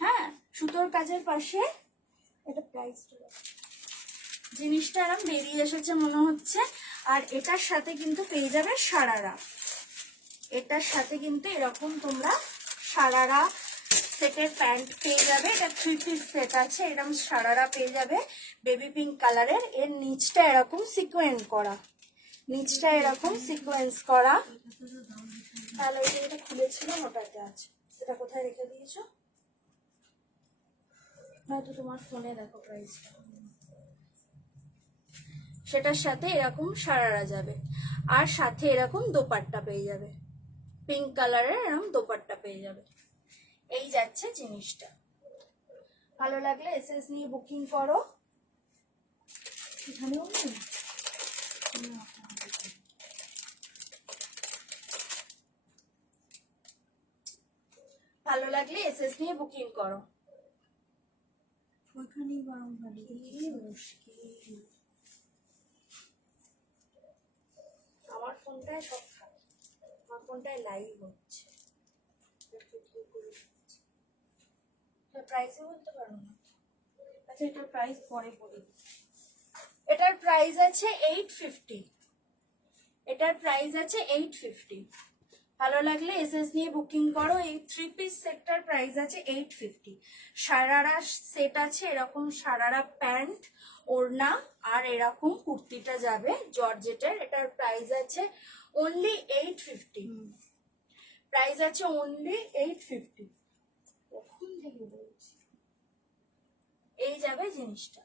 হ্যাঁ, সুতোর কাজের পাশে এটা প্রাইসটা জিনিসটা এরকম বেরিয়ে এসেছে মনে হচ্ছে। আর এটার সাথে কিন্তু পেয়ে যাবে সারারা, এটার সাথে কিন্তু এরকম তোমরা সারারা সেটের প্যান্ট পেয়ে যাবে। এটা 3 পিস সেট আছে, এরকম সারারা পেয়ে যাবে বেবি পিঙ্ক কালারের। এর নিচটা এরকম সিকোয়েন্স করা, নিচটা এরকম সিকোয়েন্স করা। তাহলে ওই যে এটা খুলেছিলাম ওটাতে আছে, সেটা কোথায় রেখে দিয়েছো? হয়তো তোমার ফোনে দেখো প্রাইসটা। সেটার সাথে এরকম সারারা যাবে, আর সাথে এরকম দোপাট্টা পেয়ে যাবে, পিঙ্ক কালারের এরকম দোপাট্টা পেয়ে যাবে। এই যাচ্ছে জিনিসটা। ভালো লাগলে এসএস নিয়ে বুকিং করো। এখানেও নেই, ভালো লাগলে এসএস নিয়ে বুকিং করো। ওইখানেই বরং ভালো। কি মুশকিল, আমার ফোনটায় সব থাকে, আমার ফোনটায় লাইভ হচ্ছে। প্রাইসে বলতে পারো না? আচ্ছা, এটার প্রাইস পরে বলে দিই। এটার প্রাইস আছে 850, এটার প্রাইস আছে 850। ভালো লাগলে এসএস নিয়ে বুকিং করো। এই 3 পিস সেটটার প্রাইস আছে 850। সারারা সেট আছে, এরকম সারারা প্যান্ট ওড়না আর এরকম কুর্তিটা যাবে জর্জেটের। এটার প্রাইস আছে অনলি 850, প্রাইস আছে অনলি 850। কখন থেকে বলছি, এই যাবে জিনিসটা।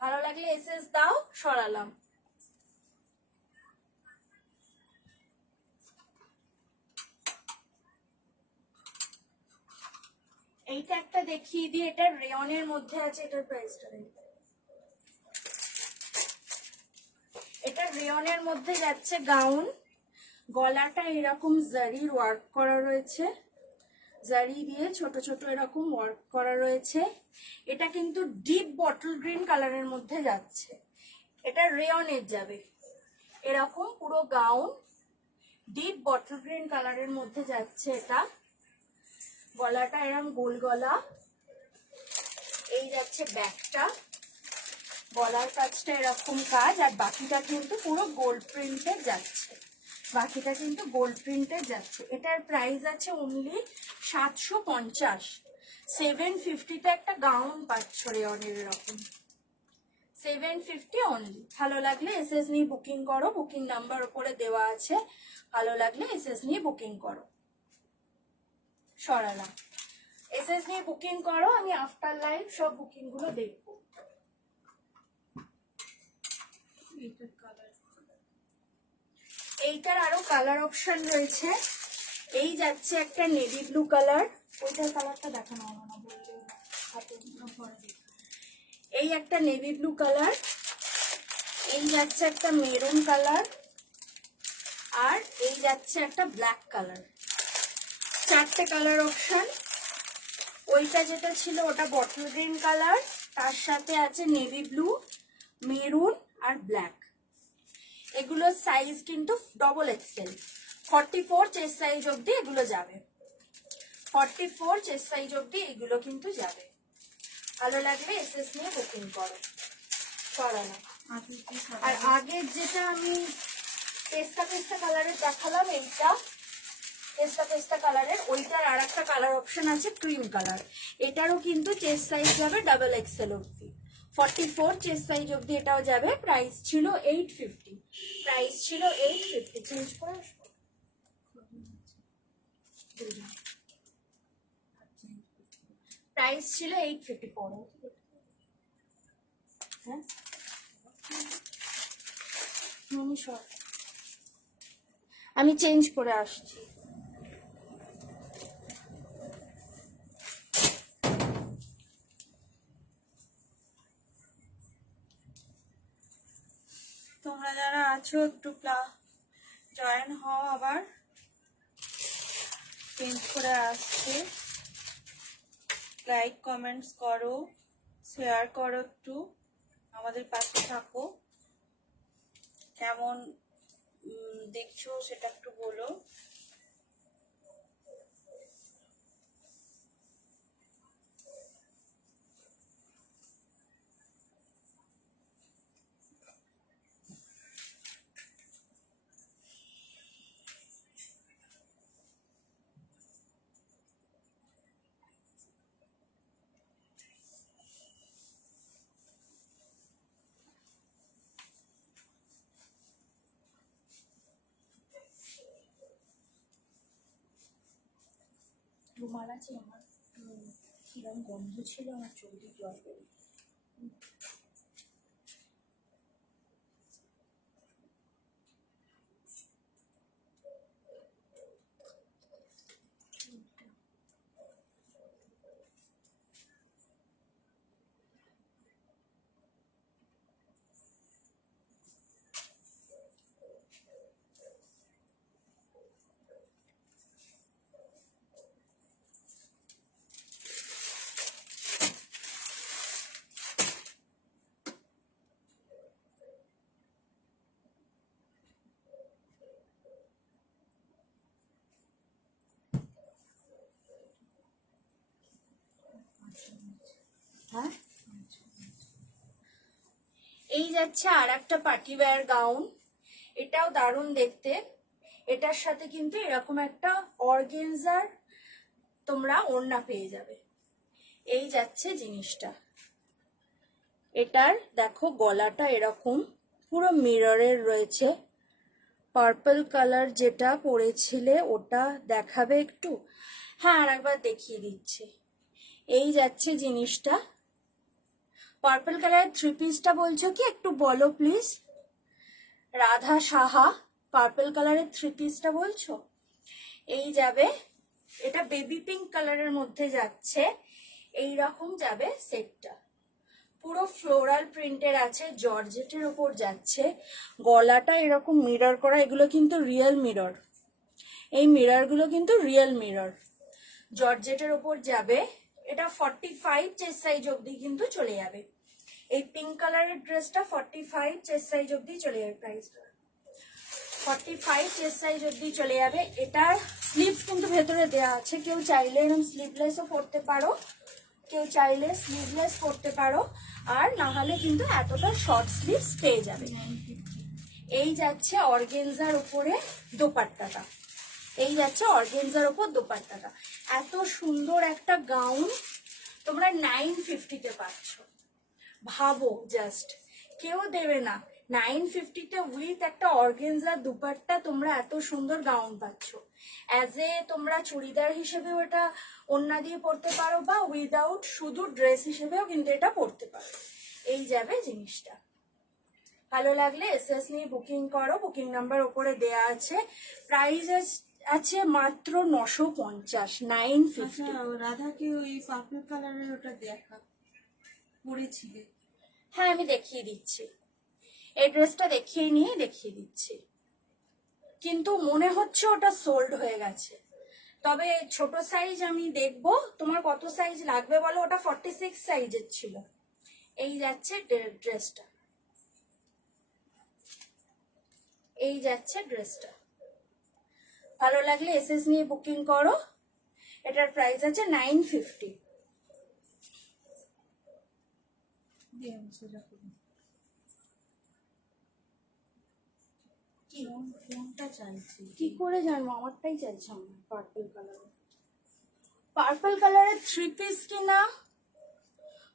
ভালো লাগলে এসএস দাও, সরালাম। এইটা একটা দেখিয়ে দিই, এটা রেয়নের মধ্যে আছে, এটার প্রাইসটা দেখো। এটা রেয়নের মধ্যে যাচ্ছে গাউন, গলাটা এরকম জারির ওয়ার্ক করা রয়েছে, জারি দিয়ে ছোট ছোট এরকম ওয়ার্ক করা রয়েছে। এটা কিন্তু ডিপ বটল গ্রিন কালারের মধ্যে যাচ্ছে, এটা রেয়নের যাবে। এরকম পুরো গাউন ডিপ বটল গ্রিন কালারের মধ্যে যাচ্ছে। এটা গলাটা এরকম গোল গলা, এই যাচ্ছে ব্যাকটা, গলার কাজটা এরকম কাজ, আর বাকিটা কিন্তু পুরো গোল্ড প্রিন্টের যাচ্ছে, বাকিটা কিন্তু গোল্ড প্রিন্টের যাচ্ছে। এটার প্রাইস আছে অনলি 750। 750-তে একটা গাউন পাচ্ছ রেয়নের এরকম, 750 অনলি। ভালো লাগলে এসএস নিয়ে বুকিং করো, বুকিং নাম্বার উপরে দেওয়া আছে, ভালো লাগলে এসএস নিয়ে বুকিং করো। সরালাম, এসএস নিয়ে বুকিং করো, আমি আফটার লাইভ সব বুকিং গুলো দেখবো। এইটার আরো কালার অপশন রয়েছে। এই যাচ্ছে একটা নেভি ব্লু কালার, ওইটার কালারটা দেখানো হলো না, বললে হাতে পরে দেখো। এই একটা নেভি ব্লু কালার, এই যাচ্ছে একটা মেরুন কালার, আর এই যাচ্ছে একটা ব্ল্যাক কালার। চারটে কালার অপশন। ওইটা যেটা ছিল ওটা বটল গ্রিন কালার, তার সাথে আছে নেভি ব্লু, মেরুন আর ব্ল্যাক। এগুলোর সাইজ কিন্তু ডবল এক্সেল, 44 চেস্ট সাইজ অবধি এগুলো যাবে, 44 চেস্ট সাইজ অবধি এগুলো কিন্তু যাবে। ভালো লাগলে এসএস নিয়ে বুকিং করো। করানো। আর আগের যেটা আমি পেস্তা পেস্তা কালারের দেখালাম, এইটা পেস্তা পেস্তা কালারের, ওইটার আর একটা কালার অপশন আছে ক্রিম কালার। এটারও কিন্তু চেস্ট সাইজ যাবে ডাবল এক্সেল অবধি, 44 চেস্ট সাইজ অবধি এটাও যাবে। প্রাইস ছিল 850, প্রাইস ছিল 850। চেঞ্জ করে আসবো, প্রাইস ছিল 850 পড়ো। হ্যাঁ আমি চেঞ্জ করে আসছি। তোমরা যারা আছো একটু জয়েন হও, আবার চেঞ্জ করে আসছে। লাইক কমেন্টস করো, শেয়ার করো, একটু আমাদের পাশে থাকো। কেমন দেখছো সেটা একটু বলো। রুমাল আছে আমার, কিরম গন্ধ ছিল আমার, চোখ দিয়ে জল বেরোয়। হ্যাঁ, এই যাচ্ছে আর একটা পার্টি ওয়্যার গাউন, এটাও দারুণ দেখতে। এটার সাথে কিন্তু এরকম একটা অর্গেনজার তোমরা ওড়না পেয়ে যাবে। এই যাচ্ছে জিনিসটা, এটার দেখো গলাটা এরকম পুরো মিররের রয়েছে। পার্পল কালার যেটা পরেছিলে ওটা দেখাবে একটু, হ্যাঁ আর একবার দেখিয়ে দিচ্ছি। এই যাচ্ছে জিনিসটা, পার্পল কালারের থ্রি পিসটা বলছো কি একটু বলো প্লিজ। রাধা সাহা, পার্পল কালারের থ্রি পিসটা বলছো। এই যাবে এটা বেবি পিঙ্ক কালারের মধ্যে যাচ্ছে, এই রকম যাবে সেটটা। পুরো ফ্লোরাল প্রিন্টের আছে, জর্জেটের ওপর যাচ্ছে, গলাটা এরকম মিরর করা, এগুলো কিন্তু রিয়েল মিরর, এই মিররগুলো কিন্তু রিয়েল মিরর, জর্জেটের ওপর যাবে। এটা 45 চেস্ট সাইজ অবধি কিন্তু চলে যাবে। এই পিঙ্ক কালারের ড্রেসটা 45 চেস্ট সাইজ অবধি চলে যাবে, প্রাইসটা 45 চেস্ট সাইজ অবধি চলে যাবে। এটার স্লিভস কিন্তু ভেতরে দেওয়া আছে, কেউ চাইলে এরকম স্লিভলেসও পরতে পারো, কেউ চাইলে স্লিভলেস পরতে পারো, আর না হলে কিন্তু এতটা শর্ট স্লিভস পেয়ে যাবে। এই যাচ্ছে অর্গেনজার উপরে দোপাট্টাটা, এই যাচ্ছে অর্গেনজার উপর দোপাট্টাটা। এত সুন্দর একটা গাউন তোমরা 950-তে পাচ্ছ, ভাবো জাস্ট, কেউ দেবে না 950-তে উইথ একটা অর্গেনজার দুপাট্টা তোমরা এত সুন্দর গাউন পাচ্ছ। অ্যাজ এ তোমরা চুড়িদার হিসেবেও এটা ওড়না দিয়ে পরতে পারো, বা উইদাউট শুধু ড্রেস হিসেবেও কিন্তু এটা পরতে পারো। এই যাবে জিনিসটা। ভালো লাগলে এসএস নিয়ে বুকিং করো, বুকিং নাম্বার ওপরে দেয়া আছে। প্রাইস আছে মাত্র 950, 950। আচ্ছা, রাধাকে ওই পার্পল কালারের ওটা দেখা পরেছিলে। হ্যাঁ আমি দেখিয়ে দিচ্ছি, এই ড্রেসটা দেখিয়ে দিচ্ছি, কিন্তু মনে হচ্ছে ওটা সোল্ড হয়ে গেছে। তবে ছোট সাইজ আমি দেখবো, তোমার কত সাইজ লাগবে বলো। ওটা 46 সাইজের ছিল। এই যাচ্ছে ড্রেসটা, এই যাচ্ছে ড্রেসটা। ভালো লাগলে এসএস নিয়ে বুকিং করো। এটার প্রাইস আছে 950। কোনটা চাইছি? কি করে জানবো, আমারটাই চাইছে আমার পার্পল কালারের। পার্পল কালারের 3 পিস কিনা,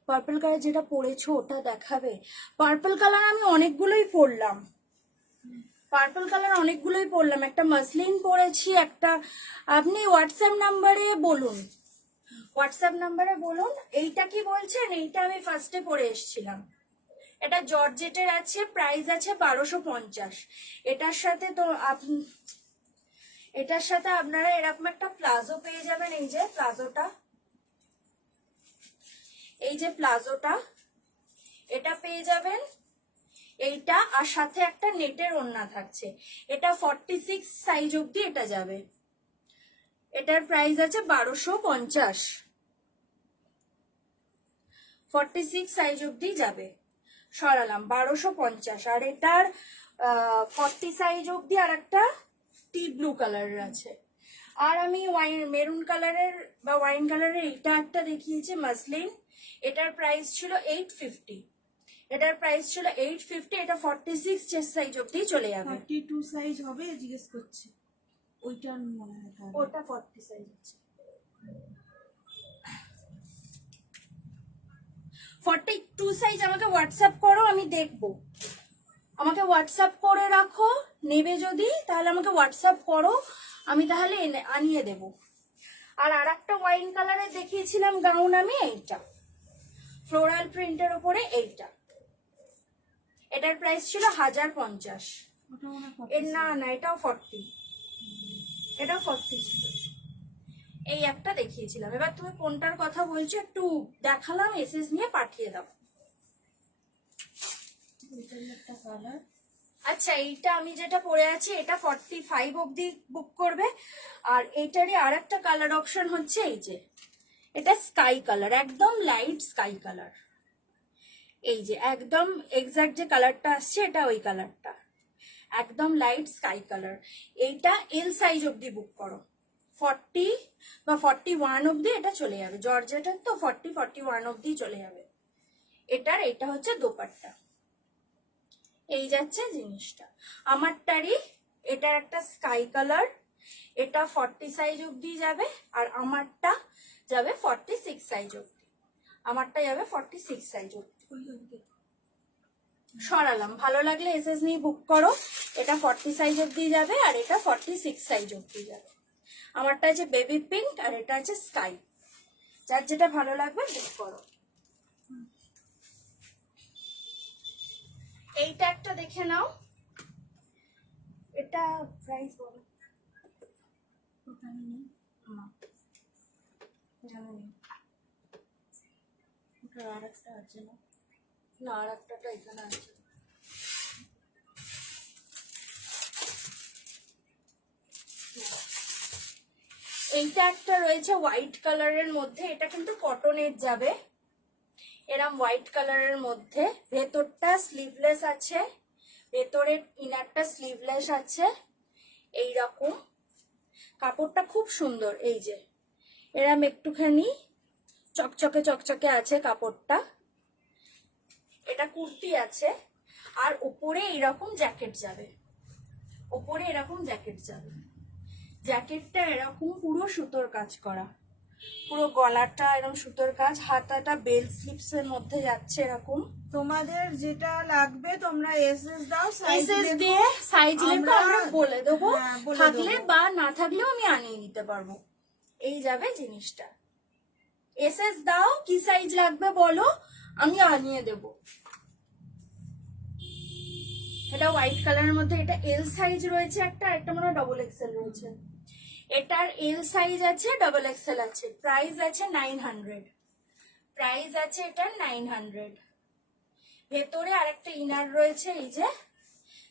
পার্পল কালার যেটা পরেছো ওটা দেখাবে। পার্পল কালার আমি অনেকগুলোই পরলাম, পার্পল কালার অনেকগুলোই পরলাম। একটা মাসলিন পরেছি, একটা আপনি হোয়াটসঅ্যাপ নাম্বারে বলুন, হোয়াটসঅ্যাপ নাম্বারে বলুন এইটা কি বলছেন। এইটা আমি ফার্স্টে পরে এসেছিলাম, এটা জর্জেটের আছে, প্রাইস আছে 1250। এটার সাথে তো এটার সাথে আপনারা এরকম একটা প্লাজো পেয়ে যাবেন। এই যে প্লাজোটা, এই যে প্লাজোটা, এটা পেয়ে যাবেন এইটা, আর সাথে একটা নেটের ওড়না থাকছে। এটা 46 সাইজ অবধি এটা যাবে। এটার প্রাইস আছে 1250, 46 সাইজ অবধি যাবে। সরালাম 1250। আর এটার 40 সাইজ অবধি আর একটা টি ব্লু কালারের আছে। আর আমি মেরুন কালারের বা ওয়াইন কালারের এইটা একটা দেখিয়েছি মাসলিন, এটার প্রাইস ছিল 850। এটার প্রাইস ছিল 850। এটা 46 চেস্ট সাইজ অবধি চলে যাবে। 42 সাইজ হবে জিজ্ঞেস করছি, ওইটা মনে হয় তাহলে। ওটা 40 সাইজ আছে। 42 সাইজ আমাকে হোয়াটসঅ্যাপ করো, আমি দেখবো। আমাকে হোয়াটসঅ্যাপ করে রাখো, নেবে যদি তাহলে আমাকে হোয়াটসঅ্যাপ করো, আমি তাহলে আনিয়ে দেব। আর একটা ওয়াইন কালারের দেখিয়েছিলাম গাউন আমি, এইটা ফ্লোরাল প্রিন্টের উপরে এইটা, এটার প্রাইস ছিল 1050। ওটা মনে হয় এর না এটাও 40, এটাও 40 ছিল। এই একটা দেখিয়েছিলাম। এবার তুমি কোনটার কথা বলছো একটু দেখালাম, এসএস নিয়ে পাঠিয়ে দাও। একটা কালার। আচ্ছা, এইটা আমি যেটা পরে আছি এটা 45 অবধি বুক করবে। আর এইটারই আর একটা কালার অপশন হচ্ছে এই যে, এটা স্কাই কালার, একদম লাইট স্কাই কালার। এই যে একদম এক্সাক্ট যে কালারটা আসছে এটা ওই কালারটা, একদম লাইট স্কাই কালার। এইটা এল সাইজ অবধি বুক করো, 40 বা 41 অবধি এটা চলে যাবে। জর্জেটের তো 40 41 অবধি চলে যাবে। এটার এটা হচ্ছে দোপাট্টা। এই যাচ্ছে জিনিসটা আমারটারই। এটার একটা স্কাই কালার, এটা 40 সাইজ অবধি যাবে, আর আমারটা যাবে 46 সাইজ অবধি। আমারটা যাবে 46 সাইজ অবধি। সরালাম। ভালো লাগলে এসএস নিয়ে বুক করো। এটা 40 সাইজ অবধি যাবে, আর এটা 46 সাইজ অবধি যাবে। আমারটা আছে বেবি পিঙ্ক, আর এটা আছে স্কাই। যার যেটা ভালো লাগবে বুক করো। এইটা একটা দেখে নাও, এটা প্রাইস বলো। ওটা আমি না, ওটা আর একটা আছে না? না, আর একটা এখানে আছে। এইটা একটা রয়েছে হোয়াইট কালারের মধ্যে, এটা কিন্তু কটনের যাবে। এরম হোয়াইট কালারের মধ্যে ভেতরটা স্লিভলেস আছে, ভেতরের ইনারটা স্লিভলেস আছে। এই রকম কাপড়টা খুব সুন্দর। এই যে এরম একটুখানি চকচকে চকচকে আছে কাপড়টা। এটা কুর্তি আছে, আর উপরে এরকম জ্যাকেট যাবে, উপরে এরকম জ্যাকেট যাবে। জ্যাকেটটা এরকম পুরো সুতোর কাজ করা, পুরো গলাটা এরকম সুতোর কাজ, হাতাটা বেল স্লিপস এর মধ্যে যাচ্ছে এরকম। তোমাদের যেটা লাগবে তোমরা এসএস দাও, এসএস দিয়ে সাইজ লেখো, আমরা বলে দেবো। হ্যাঁ, বলে থাকলে দেবো। বা না থাকলেও আমি আনিয়ে দিতে পারবো। এই যাবে জিনিসটা। এসএস দাও, কি সাইজ লাগবে বলো, আমি আনিয়ে দেবো। এটা হোয়াইট কালারের মধ্যে, এটা এল সাইজ রয়েছে একটা, একটা মনে হয় ডবল এক্সেল রয়েছে। এটার এল সাইজ আছে, ডবল এক্সেল আছে। প্রাইস আছে 900, প্রাইস আছে এটার 900। ভেতরে আরেকটা ইনার রয়েছে, এই যে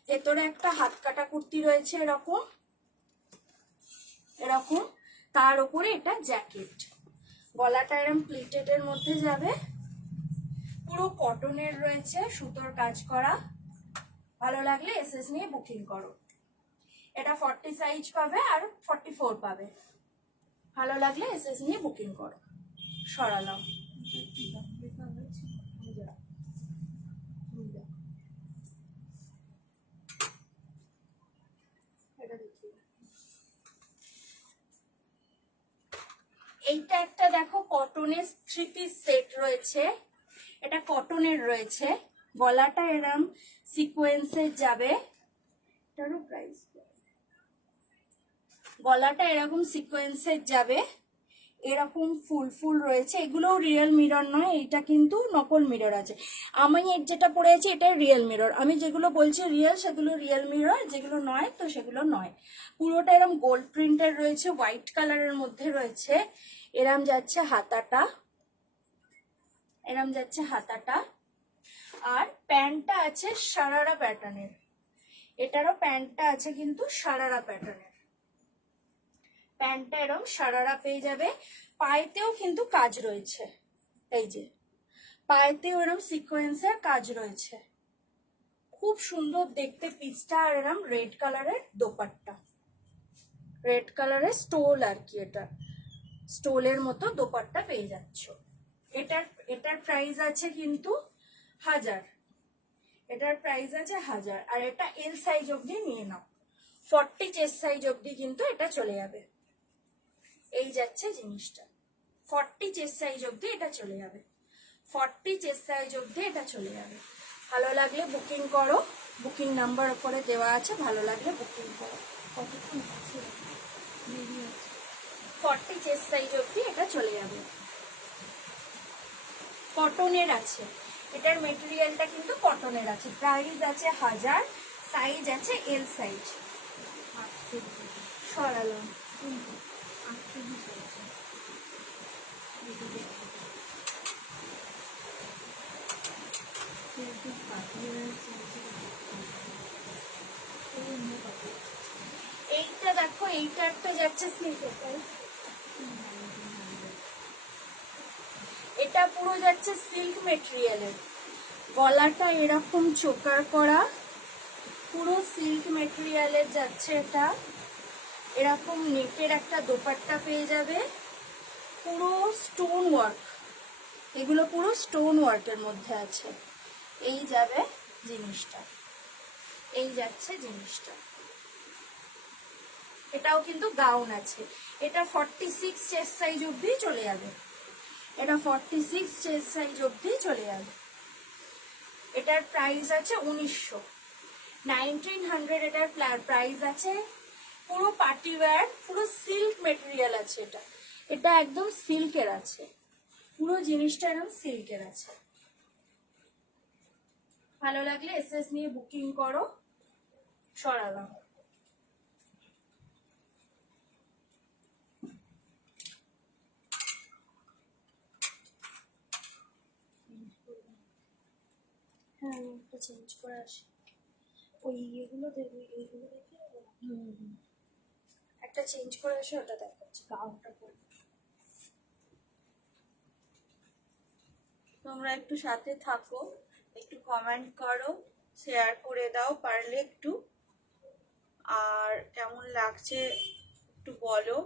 ভেতরে একটা হাত কাটা কুর্তি রয়েছে এরকম এরকম, তার উপরে এটা জ্যাকেট। গলাটা এরকম প্লিটেড এর মধ্যে যাবে, পুরো কটনের রয়েছে, সুতোর কাজ করা। ভালো লাগলে এসএস নিয়ে বুকিং করো। এটা 40 সাইজ পাবে আর 44 পাবে। ভালো লাগলে এসএস নিয়ে বুকিং করো। সরালাম। এইটা একটা দেখো কটনের 3 পিস সেট রয়েছে, এটা কটনের রয়েছে। গলাটা এরম সিকোয়েন্সের যাবে, এটারও প্রাইস, গলাটা এরকম সিকোয়েন্সের যাবে, এরকম ফুল ফুল রয়েছে। এগুলো রিয়েল মিরর নয়, এটা কিন্তু নকল মিরর আছে। আমি যেটা পরে আছি এটা রিয়েল মিরর, আমি যেগুলো বলছি রিয়েল সেগুলো রিয়েল মিরর, যেগুলো নয় তো সেগুলো নয়। পুরোটা এরম গোল্ড প্রিন্টের রয়েছে, হোয়াইট কালারের মধ্যে রয়েছে। এরম যাচ্ছে হাতাটা, এরম যাচ্ছে হাতাটা। আর প্যান্টটা আছে সারারা প্যাটার্নের, এটারও প্যান্টটা আছে কিন্তু সারারা প্যাটার্নের। প্যান্টটা এরম সারারা পেয়ে যাবে। পায়েতেও কিন্তু কাজ রয়েছে, এই যে পায়েতেও এরম সিকোয়েন্সের কাজ রয়েছে, খুব সুন্দর দেখতে পিসটা। আর এরম রেড কালারের দোপাট্টা, রেড কালারের স্টোল আর কি, এটা স্টোলের মতো দোপাট্টা পেয়ে যাচ্ছ। এটার এটার প্রাইস আছে কিন্তু 1000, এটার প্রাইস আছে 1000। আর এটা এল সাইজ অবধি নিয়ে নাও, 40 চেস্ট সাইজ অবধি কিন্তু এটা চলে যাবে। এই যাচ্ছে জিনিসটা, 40 চেস্ট সাইজ অবধি এটা চলে যাবে, 40 চেস্ট সাইজ অবধি এটা চলে যাবে। ভালো লাগলে বুকিং করো, বুকিং নাম্বার ওপরে দেওয়া আছে, ভালো লাগলে বুকিং করো। 40 চেস্ট সাইজ অবধি এটা চলে যাবে। কটনের আছে, এটার মেটেরিয়ালটা কিন্তু কটনের আছে। প্রাইস আছে 1000, সাইজ আছে এল সাইজ। সরালাম। এইটা দেখো, এইটা একটা যাচ্ছে সিল্কের, এটা পুরো যাচ্ছে সিল্ক মেটেরিয়ালের। গলাটা এরকম চোকার করা, পুরো সিল্ক মেটেরিয়ালের যাচ্ছে এটা। এরকম নেটের একটা দোপাট্টা পেয়ে যাবে, পুরো স্টোন ওয়ার্ক, এগুলো পুরো স্টোন ওয়ার্কের মধ্যে আছে। এই যাবে জিনিসটা, এই যাচ্ছে জিনিসটা। এটাও কিন্তু গাউন আছে। এটা 46 চেস্ট সাইজ অবধি চলে যাবে, এটা 46 চেস্ট সাইজ অবধি চলে যাবে। এটার প্রাইস আছে 1900, এটার প্রাইস আছে। পুরো পার্টি ওয়্যার, পুরো সিল্ক মেটেরিয়াল আছে এটা, এটা একদম সিল্কের আছে, পুরো জিনিসটা একদম সিল্কের আছে। ভালো লাগলে এসএস নিয়ে বুকিং করো। সরালাম। হ্যাঁ আমি একটা চেঞ্জ করে আসি। ওই ইয়েগুলো দেখবি, এইগুলো দেখে একটা চেঞ্জ করে আসে, ওটা দেখাচ্ছি গাউনটা পরে। তোমরা একটু সাথে থাকো, একটু কমেন্ট করো, শেয়ার করে দাও পারলে একটু, আর কেমন লাগছে একটু বলো।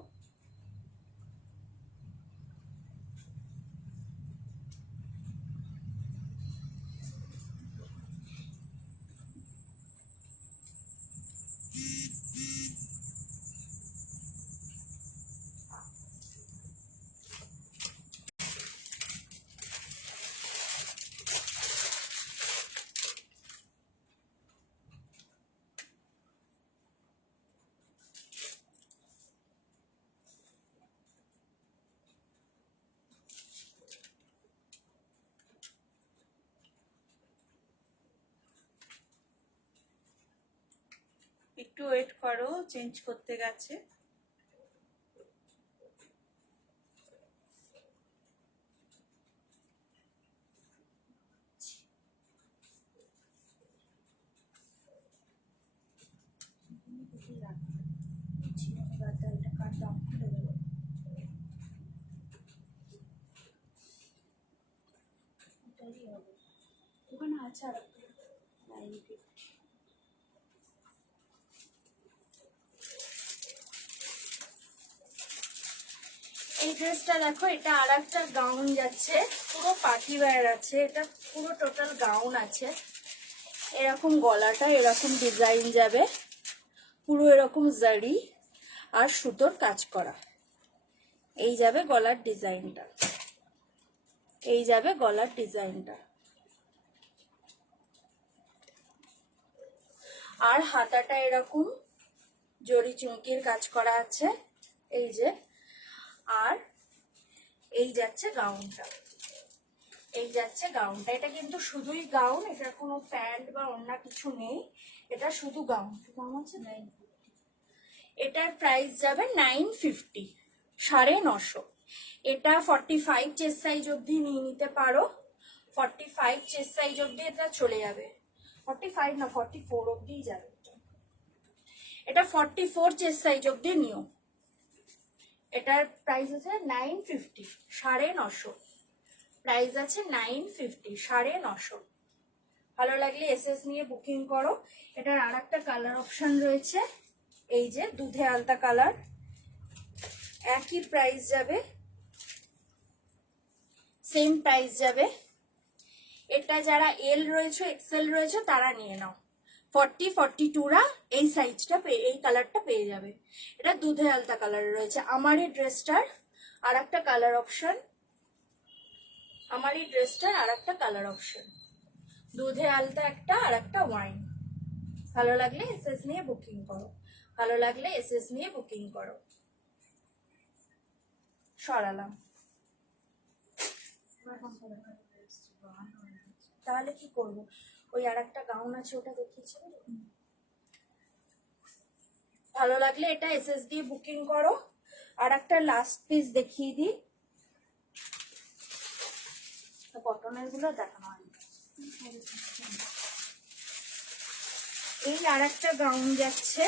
একটু ওয়েট করো, চেঞ্জ করতে গেছে। এটা কার দাম খুলে দেবো, ওটাই হবে। ওখানে আছে আর একটা 950। এই ড্রেসটা দেখো, এটা আর একটা গাউন যাচ্ছে, পুরো পার্টি ওয়্যার আছে, এটা পুরো টোটাল গাউন আছে। এরকম গলাটা এরকম ডিজাইন যাবে, পুরো এরকম জারি আর সুতোর কাজ করা। এই যাবে গলার ডিজাইনটা, এই যাবে গলার ডিজাইনটা। আর হাতাটা এরকম জরি চুমকির কাজ করা আছে, এই যে। আর এই যাচ্ছে গাউনটা, এই যাচ্ছে গাউনটা। এটা কিন্তু শুধুই গাউন, এটার কোনো প্যান্ট বা অন্য কিছু নেই, এটা শুধু গাউন। দাম আছে 950। এটার প্রাইস যাবে 950, 950। এটা 45 চেস্ট সাইজ অবধি নিয়ে নিতে পারো, 45 চেস্ট সাইজ অবধি এটা চলে যাবে। 45 না 44 অবধিই যাবে এটা। 44 চেস্ট সাইজ অবধি নিও। এটার প্রাইস আছে 950, 950। প্রাইস আছে 950, 950। ভালো লাগলে এসএস নিয়ে বুকিং করো। এটার আর একটা কালার অপশন রয়েছে, এই যে দুধে আলতা কালার। একই প্রাইস যাবে, সেম প্রাইস যাবে। এটা যারা এল রয়েছে, এক্সেল রয়েছে, তারা নিয়ে নাও। 40, 42রা এই সাইজটা এই কালারটা পেয়ে যাবে। এটা দুধে আলতা কালার রয়েছে। আমার এই ড্রেসটার আর একটা কালার অপশন, আমার এই ড্রেসটার আর একটা কালার অপশন, দুধে আলতা একটা আর একটা ওয়াইন। ভালো লাগলে এসএস নিয়ে বুকিং করো, ভালো লাগলে এসএস নিয়ে বুকিং করো। সরালাম। তাহলে কি করবো, ওই আর একটা গাউন আছে, ওটা দেখিয়েছিল। ভালো লাগলে এটা এসএস দিয়ে বুকিং করো। আর একটা লাস্ট পিস দেখিয়ে দিই, কটনের গুলো দেখানো হয়নি। এই আর একটা গাউন যাচ্ছে,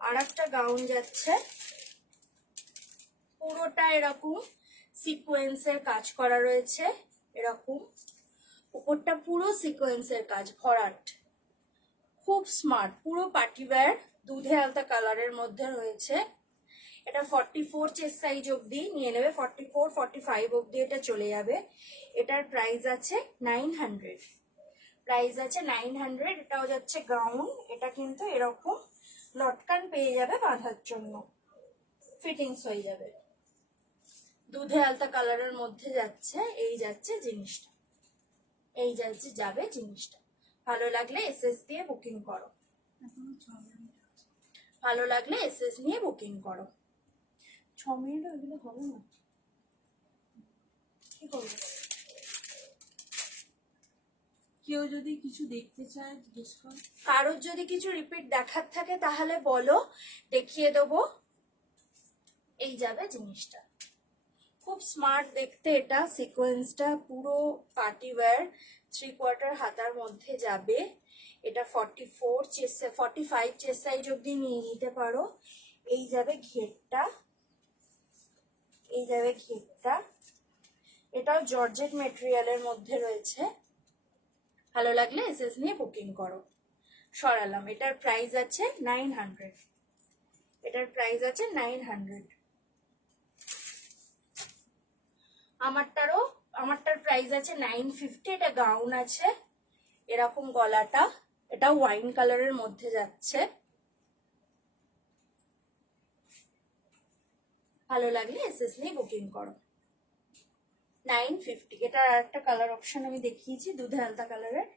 আর একটা গাউন যাচ্ছে, পুরোটা এরকম সিকোয়েন্সের কাজ করা রয়েছে, এরকম উপরটা পুরো সিকোয়েন্সের কাজ ভরাট, খুব স্মার্ট, পুরো পার্টি ওয়্যার, দুধে আলতা কালারের মধ্যে রয়েছে। এটা 44 চেস্ট সাইজ অবধি নিয়ে নেবে, 44, 45 অবধি এটা চলে যাবে। এটার প্রাইস আছে 900, প্রাইস আছে 900। এটাও যাচ্ছে গাউন। এটা কিন্তু এরকম লটকান পেয়ে যাবে বাঁধার জন্য, ফিটিংস হয়ে যাবে। দুধে আলতা কালারের মধ্যে যাচ্ছে, এই যাচ্ছে জিনিসটা, এই যাচ্ছে যাবে জিনিসটা। ভালো লাগলে এসএস দিয়ে বুকিং করো, ভালো লাগলে এসএস নিয়ে বুকিং করো। 6 মিনিট ওইগুলো হবে না, কি করবো? কেউ যদি কিছু দেখতে চায় জিজ্ঞেস কর। কারোর যদি কিছু রিপিট দেখার থাকে তাহলে বলো, দেখিয়ে দেবো। এই যাবে জিনিসটা, খুব স্মার্ট দেখতে এটা, সিকোয়েন্সটা পুরো পার্টি ওয়্যার, 3/4 হাতার মধ্যে যাবে। এটা 45 চেস্ট সাইজ অব্দি নিয়ে নিতে পারো। এই যাবে ঘেরটা, এই যাবে ঘেরটা। এটাও জর্জেট মেটেরিয়ালের মধ্যে রয়েছে। ভালো লাগলে এসএস নিয়ে বুকিং করো। সরালাম। এটার প্রাইস আছে 900। এটার প্রাইস আছে 900। আমারটার প্রাইস আছে 950। এটা গাউন আছে, এরকম গলাটা। এটা ওয়াইন কালারের মধ্যে যাচ্ছে। ভালো লাগলে এসএস নিয়ে বুকিং করো। 950। এটার আর একটা কালার অপশন আমি দেখিয়েছি, দুধে আলতা কালারের।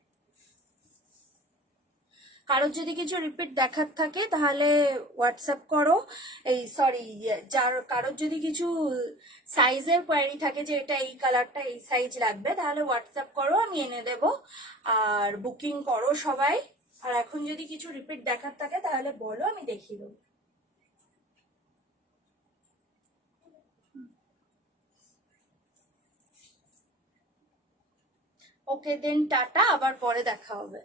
কারোর যদি কিছু রিপিট দেখার থাকে তাহলে হোয়াটসঅ্যাপ করো। এই সরি, কারোর যদি কিছু সাইজের কোয়ারি থাকে যে এটা এই কালারটা এই সাইজ লাগবে, তাহলে হোয়াটসঅ্যাপ করো, আমি এনে দেব। আর বুকিং করো সবাই। আর এখন যদি কিছু রিপিট দেখার থাকে তাহলে বলো, আমি দেখিয়ে দেবো। ওকে দেন, টাটা, আবার পরে দেখা হবে।